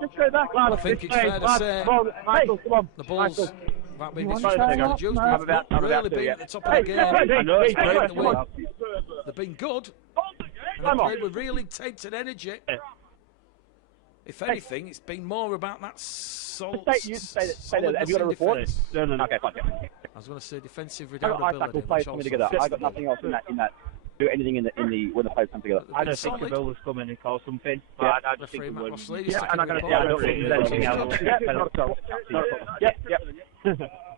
Just go back, lads. I think it's fair to say Michael, come on. the Bulls, without being disrespectful to Dewsbury, have not really been at the top of the game. They've been good. And they've played with real intent and energy. If anything, it's been more about that solid have you got a report? No. Okay, fine. I was going to say defensive redoundability. Players coming together. I got nothing else in that. Do anything in the when the players come together. I don't think the Bill was coming and call something. But I just think it would. I'm not going to say I don't think there's anything else.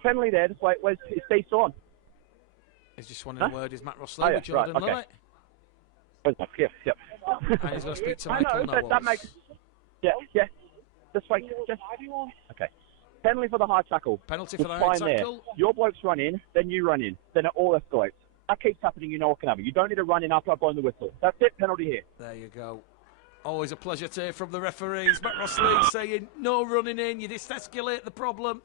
Penalty there. Just wait. Where's Steve Sawn? He's just wanting a word. Is Matt Rossley with Jordan Lilly? Where's Matt? Yep. And he's going to speak to Michael Knowles. That makes. Yeah. Just wait. Okay. Penalty for the high tackle. Penalty for the high tackle. There. Your blokes run in, then you run in. Then it all escalates. That keeps happening, you know what can happen. You don't need to run in after I've blown the whistle. That's it, penalty here. There you go. Always a pleasure to hear from the referees. Matt Rossley saying no running in, you just escalate the problem.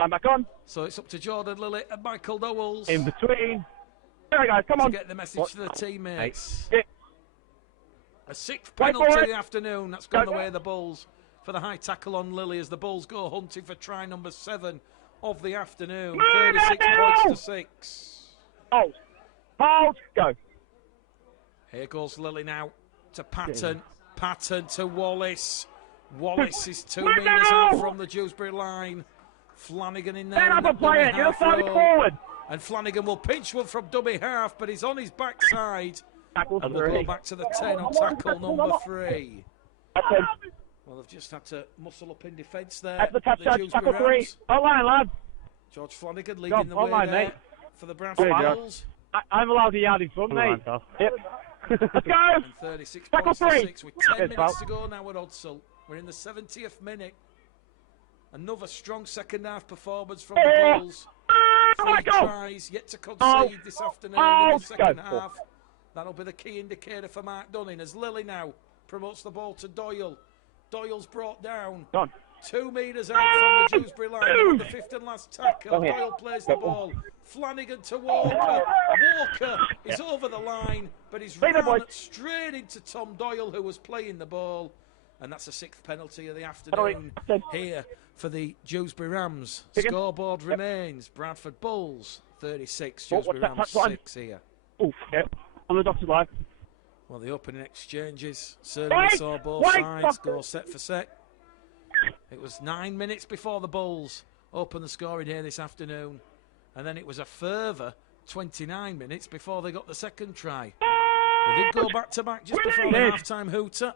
I'm back on. So it's up to Jordan Lilly and Michael Knowles. In between. There we go, come on. To get the message to the teammates. Yeah. A 6th penalty of the afternoon. That's gone the way of the Bulls for the high tackle on Lilly as the Bulls go hunting for try number 7 of the afternoon. 36 points to 6. Hold. Go. Here goes Lilly now to Patton. Patton to Wallace. Wallace is 2 metres out from the Dewsbury line. Flanagan in there. Forward. And Flanagan will pinch one from dummy half, but he's on his backside. And we'll go back to the 10 on tackle number 3. Well, they've just had to muscle up in defence there. At the touch, tackle 3. Online, lad. George Flanagan leading the way there for the Bradford Bulls. I'm allowed a yard in front, mate. Yep. Let's go. And 36 points to 6 with 10 minutes to go now at Odsal. We're in the 70th minute. Another strong second half performance from the Bulls. 3 tries yet to concede this afternoon in the second half. That'll be the key indicator for Mark Dunning as Lilly now promotes the ball to Doyle. Doyle's brought down. 2 metres out from the Dewsbury line. On the fifth and last tackle. Doyle plays the ball. Flanagan to Walker. Walker is over the line, but he's run straight into Tom Doyle, who was playing the ball. And that's the 6th penalty of the afternoon here for the Dewsbury Rams. Scoreboard remains Bradford Bulls 36, Dewsbury Rams 6 here. On the dotted line. Well, the opening exchanges certainly saw both sides go set for set. It was 9 minutes before the Bulls opened the scoring here this afternoon. And then it was a further 29 minutes before they got the second try. They did go back-to-back just before the half-time hooter.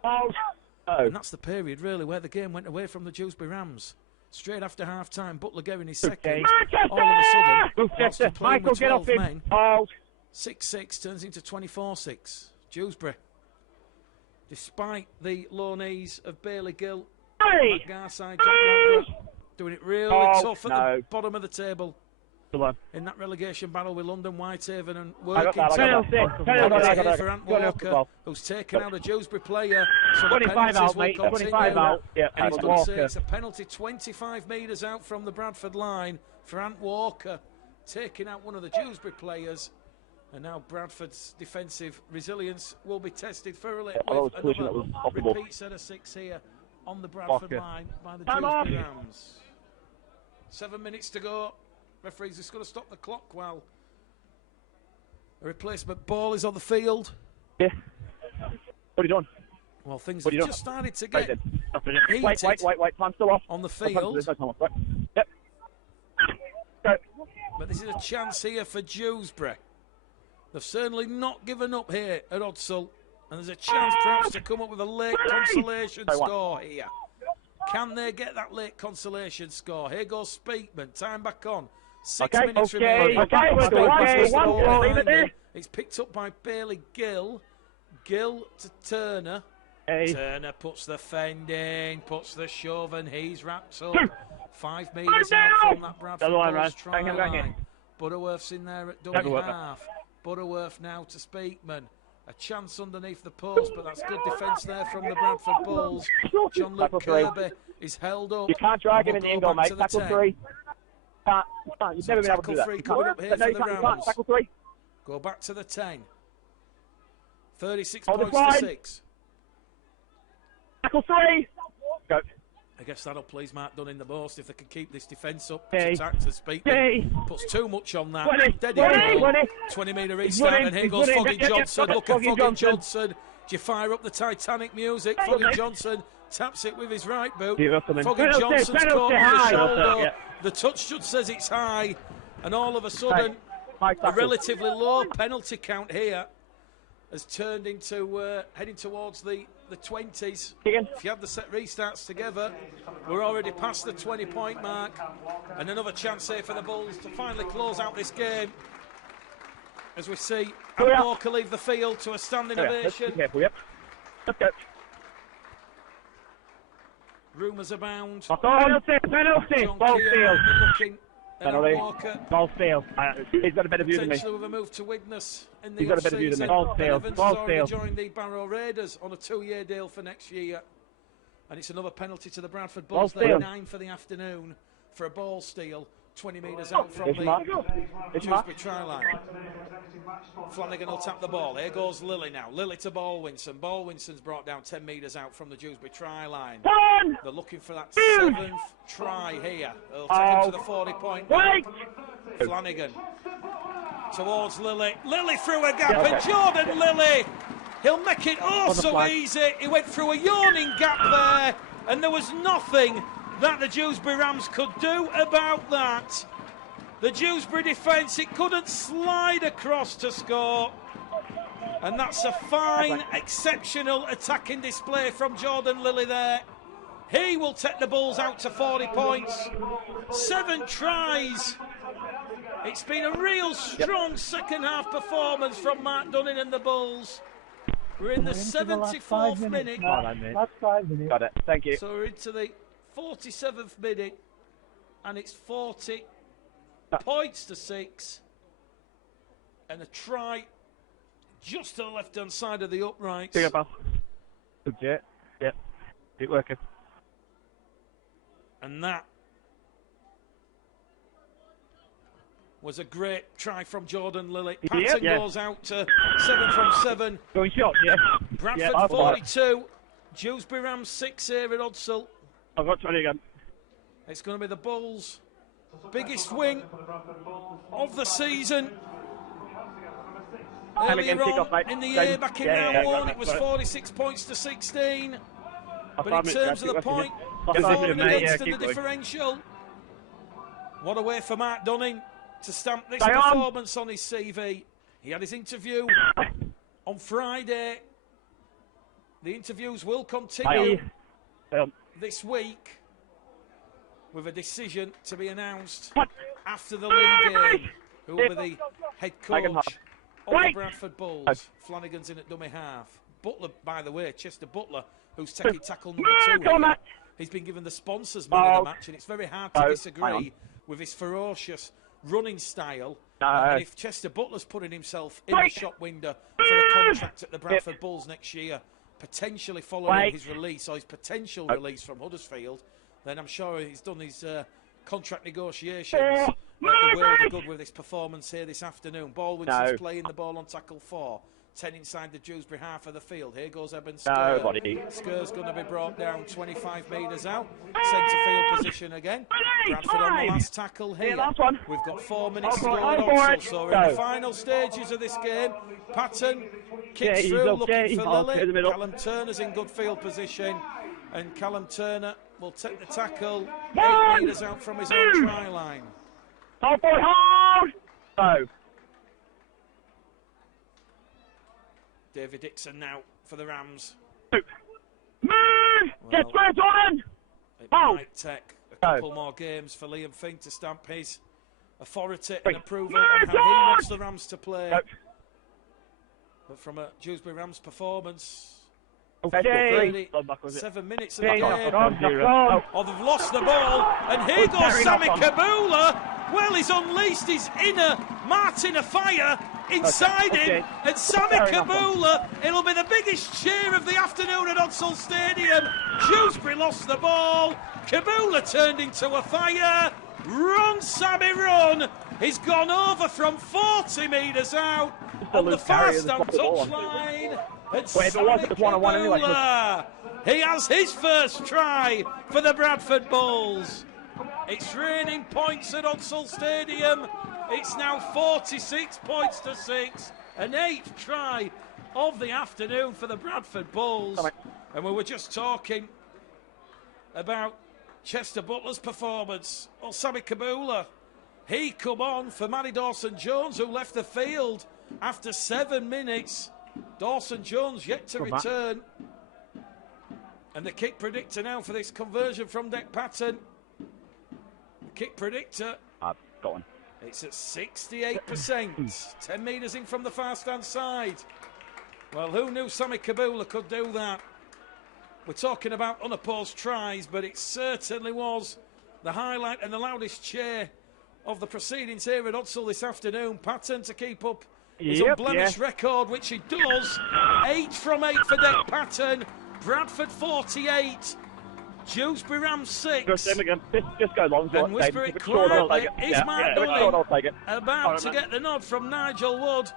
And that's the period, really, where the game went away from the Dewsbury Rams. Straight after half-time, Butler getting his second. All of a sudden, whilst they're playing with 12 men, 6-6 turns into 24-6. Dewsbury, despite the low knees of Bailey Gill, Matt Garside, Jack Bradford, doing it really tough at the bottom of the table. In that relegation battle with London Whitehaven and working for Ant Walker, who's taken out a Dewsbury player, so the penalties will continue. And he's going to say it's a penalty 25 metres out from the Bradford line for Ant Walker, taking out one of the Dewsbury players. And now Bradford's defensive resilience will be tested thoroughly with another repeat set of 6 here on the Bradford line by the Dewsbury Rams. 7 minutes to go. Referee's just going to stop the clock while a replacement ball is on the field. Yeah. What are you doing? Well, things have just started to get heated wait. Time's still off. on the field. Yep. Go. But this is a chance here for Dewsbury. They've certainly not given up here at Odsal. And there's a chance perhaps to come up with a late consolation score here. Can they get that late consolation score? Here goes Speakman. Time back on. 6 minutes remaining. It's picked up by Bailey Gill. Gill to Turner. Turner puts the fend in, puts the shove, and he's wrapped up. 5 metres out from that Bradford Bulls try line. Butterworth's in there at dummy half. Butterworth now to Speakman. A chance underneath the post, but that's good defence there from the Bradford Bulls. John Luke Kirby is held up. You can't drag him in the end, mate. Tackle 3. You've never been able to do that. Tackle 3 coming up here for the Rams. Tackle 3. Go back to the 10. 36 points to 6. Tackle 3. Go. I guess that'll please Mark Dunn in the most if they can keep this defence up. Attack to Speakman. Puts too much on that. 20 metre restart, and here goes Foggy Johnson. Look at Foggy Johnson. Do you fire up the Titanic music? Foggy Johnson taps it with his right boot. Foggy Johnson's caught on the shoulder. The touch judge says it's high, and all of a sudden, a relatively low penalty count here has turned into heading towards the 20s. If you have the set restarts together, we're already past the 20-point mark, and another chance here for the Bulls to finally close out this game. As we see Ant Walker leave the field to a standing ovation. Rumours abound. Penalty. Ball field. Ball field. He's got a better view than me. Potentially with a move to Widnes in the He's got a better view than me. Ball field. Evans has already joined the Barrow Raiders on a 2-year deal for next year. And it's another penalty to the Bradford Bulls. They're 9 for the afternoon for a ball steal. 20 metres out from the Dewsbury try line. Flanagan will tap the ball. Here goes Lilly now. Lilly to Baldwinson. Baldwinson's brought down 10 metres out from the Dewsbury try line. They're looking for that 7th try here. They'll take him to the 40-point mark. Flanagan towards Lilly. Lilly through a gap, and Jordan Lilly, he'll make it so easy. He went through a yawning gap there, and there was nothing that the Dewsbury Rams could do about that. The Dewsbury defence, it couldn't slide across to score. And that's a fine, exceptional attacking display from Jordan Lilly there. He will take the Bulls out to 40 points. 7 tries. It's been a real strong second half performance from Mark Dunning and the Bulls. We're in the 74th minute. Last 5 minutes. Got it. Thank you. So we're into the 47th minute, and it's 40 points to 6, and a try just to the left-hand side of the uprights. Good jet. Yep. Keep working. And that was a great try from Jordan Lilly. Patton goes out to 7 from 7. Going shot, yeah. Bradford 42. Dewsbury Rams 6 here at Odsal. I've got 20 again. It's going to be the Bulls' biggest win of the season. Earlier on in the year, back in round 1, it was 46 points to 16. But in terms of the point, for and against and the differential, what a way for Mark Dunning to stamp this performance on his CV. He had his interview on Friday. The interviews will continue this week with a decision to be announced after the league game. Who will be the head coach of the Bradford Bulls? Flanagan's in at dummy half. Butler, by the way, Chester Butler, who's taking tackle number 2 here. He's been given the sponsors man of the match, and it's very hard to disagree with his ferocious running style. And if Chester Butler's putting himself in the shop window for a contract at the Bradford Bulls next year, potentially following his release or his potential release from Huddersfield, then I'm sure he's done his contract negotiations the world of good with this performance here this afternoon. Baldwinson's playing the ball on tackle 4. 10 inside the Dewsbury half of the field. Here goes Eben Skur. Skur's going to be brought down 25 metres out. Centre field position again. Bradford on the last tackle here. We've got 4 minutes to go at Odsal, so we're in the final stages of this game. Patton kicks through, looking for Lilly. Callum Turner's in good field position, and Callum Turner will take the tackle 8 metres out from his own try line. David Dixon now for the Rams. Move! Get square, Jordan! It might take a couple more games for Liam Fink to stamp his authority and approval on how he wants the Rams to play. But from a Dewsbury Rams performance, 37 minutes of the game. Oh, they've lost the ball, and here goes Sammy Kabula. Well, he's unleashed his inner Martin of fire inside him, and Sammy Kabula, it'll be the biggest cheer of the afternoon at Odsal Stadium. Dewsbury lost the ball, Kabula turned into a fire. Run, Sammy, run! He's gone over from 40 metres out on the far stand touchline. And Sammy Kabula, he has his first try for the Bradford Bulls. It's raining points at Odsal Stadium. It's now 46 points to 6. An 8th try of the afternoon for the Bradford Bulls. And we were just talking about Chester Butler's performance. Well, Sammy Kabula, he come on for Matty Dawson-Jones, who left the field after 7 minutes. Dawson-Jones yet to return. And the kick predictor now for this conversion from Deck Patton. Kick predictor. Got one. It's at 68%. 10 metres in from the far stand side. Well, who knew Sammy Kabula could do that? We're talking about unopposed tries, but it certainly was the highlight and the loudest cheer of the proceedings here at Odsal this afternoon. Patton to keep up his unblemished record, which he does. 8 from 8 for Deck Patton. Bradford 48. Dewsbury Rams 6. Just go long. And whisper it quietly. Is Mark Dunning about to get the nod from Nigel Wood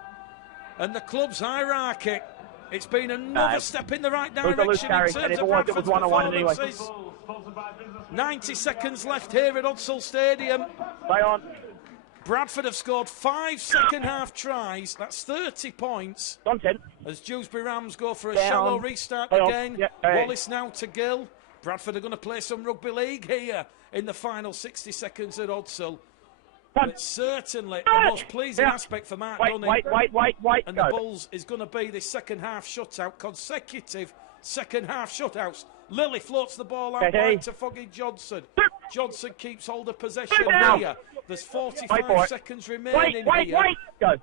and the club's hierarchy? It's been another step in the right direction in terms of Bradford's performances. 90 seconds left here at Odsal Stadium. Bradford have scored 5 second-half tries. That's 30 points. As Dewsbury Rams go for a shallow restart again. Wallace now to Gill. Bradford are going to play some rugby league here in the final 60 seconds at Odsal. But certainly the most pleasing aspect for Mark Dunning and the Bulls is going to be this second-half shutout, consecutive second-half shutouts. Lilly floats the ball out wide to Foggy Johnson. Johnson keeps hold of possession here. There's 45 seconds remaining here.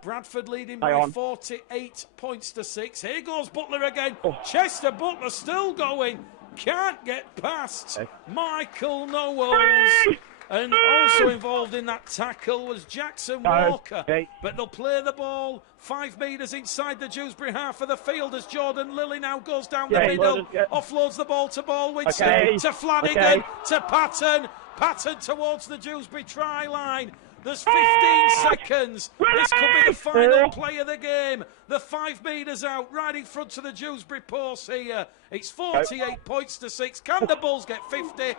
Bradford leading by 48 points to 6. Here goes Butler again. Chester Butler still going. Can't get past Michael Knowles. And also involved in that tackle was Jackson Walker. But they'll play the ball 5 metres inside the Dewsbury half of the field as Jordan Lilly now goes down the middle, offloads the ball to Baldwinson, to Flanagan, to Patton. Patton towards the Dewsbury try line. There's 15 seconds. This could be the final play of the game. The 5 metres out, right in front of the Dewsbury post here. It's 48 points to 6. Can the Bulls get 50?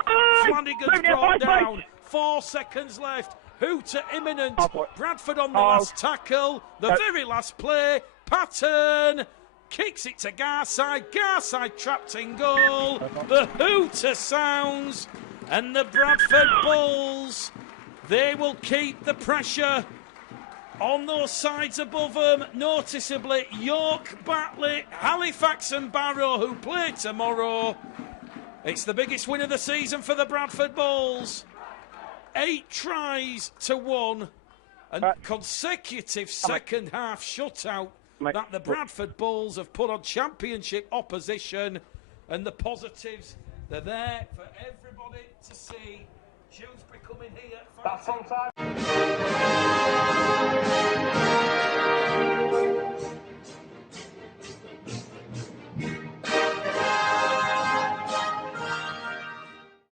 Flanagan's brought down. 4 seconds left. Hooter imminent. Bradford on the last tackle. The very last play. Patton kicks it to Garside. Garside trapped in goal. The hooter sounds. And the Bradford Bulls, they will keep the pressure on those sides above them noticeably. York, Batley, Halifax and Barrow, who play tomorrow. It's the biggest win of the season for the Bradford Bulls. 8 tries to 1. And consecutive second half shutout that the Bradford Bulls have put on championship opposition. And the positives, they're there for everybody to see. Dewsbury coming here.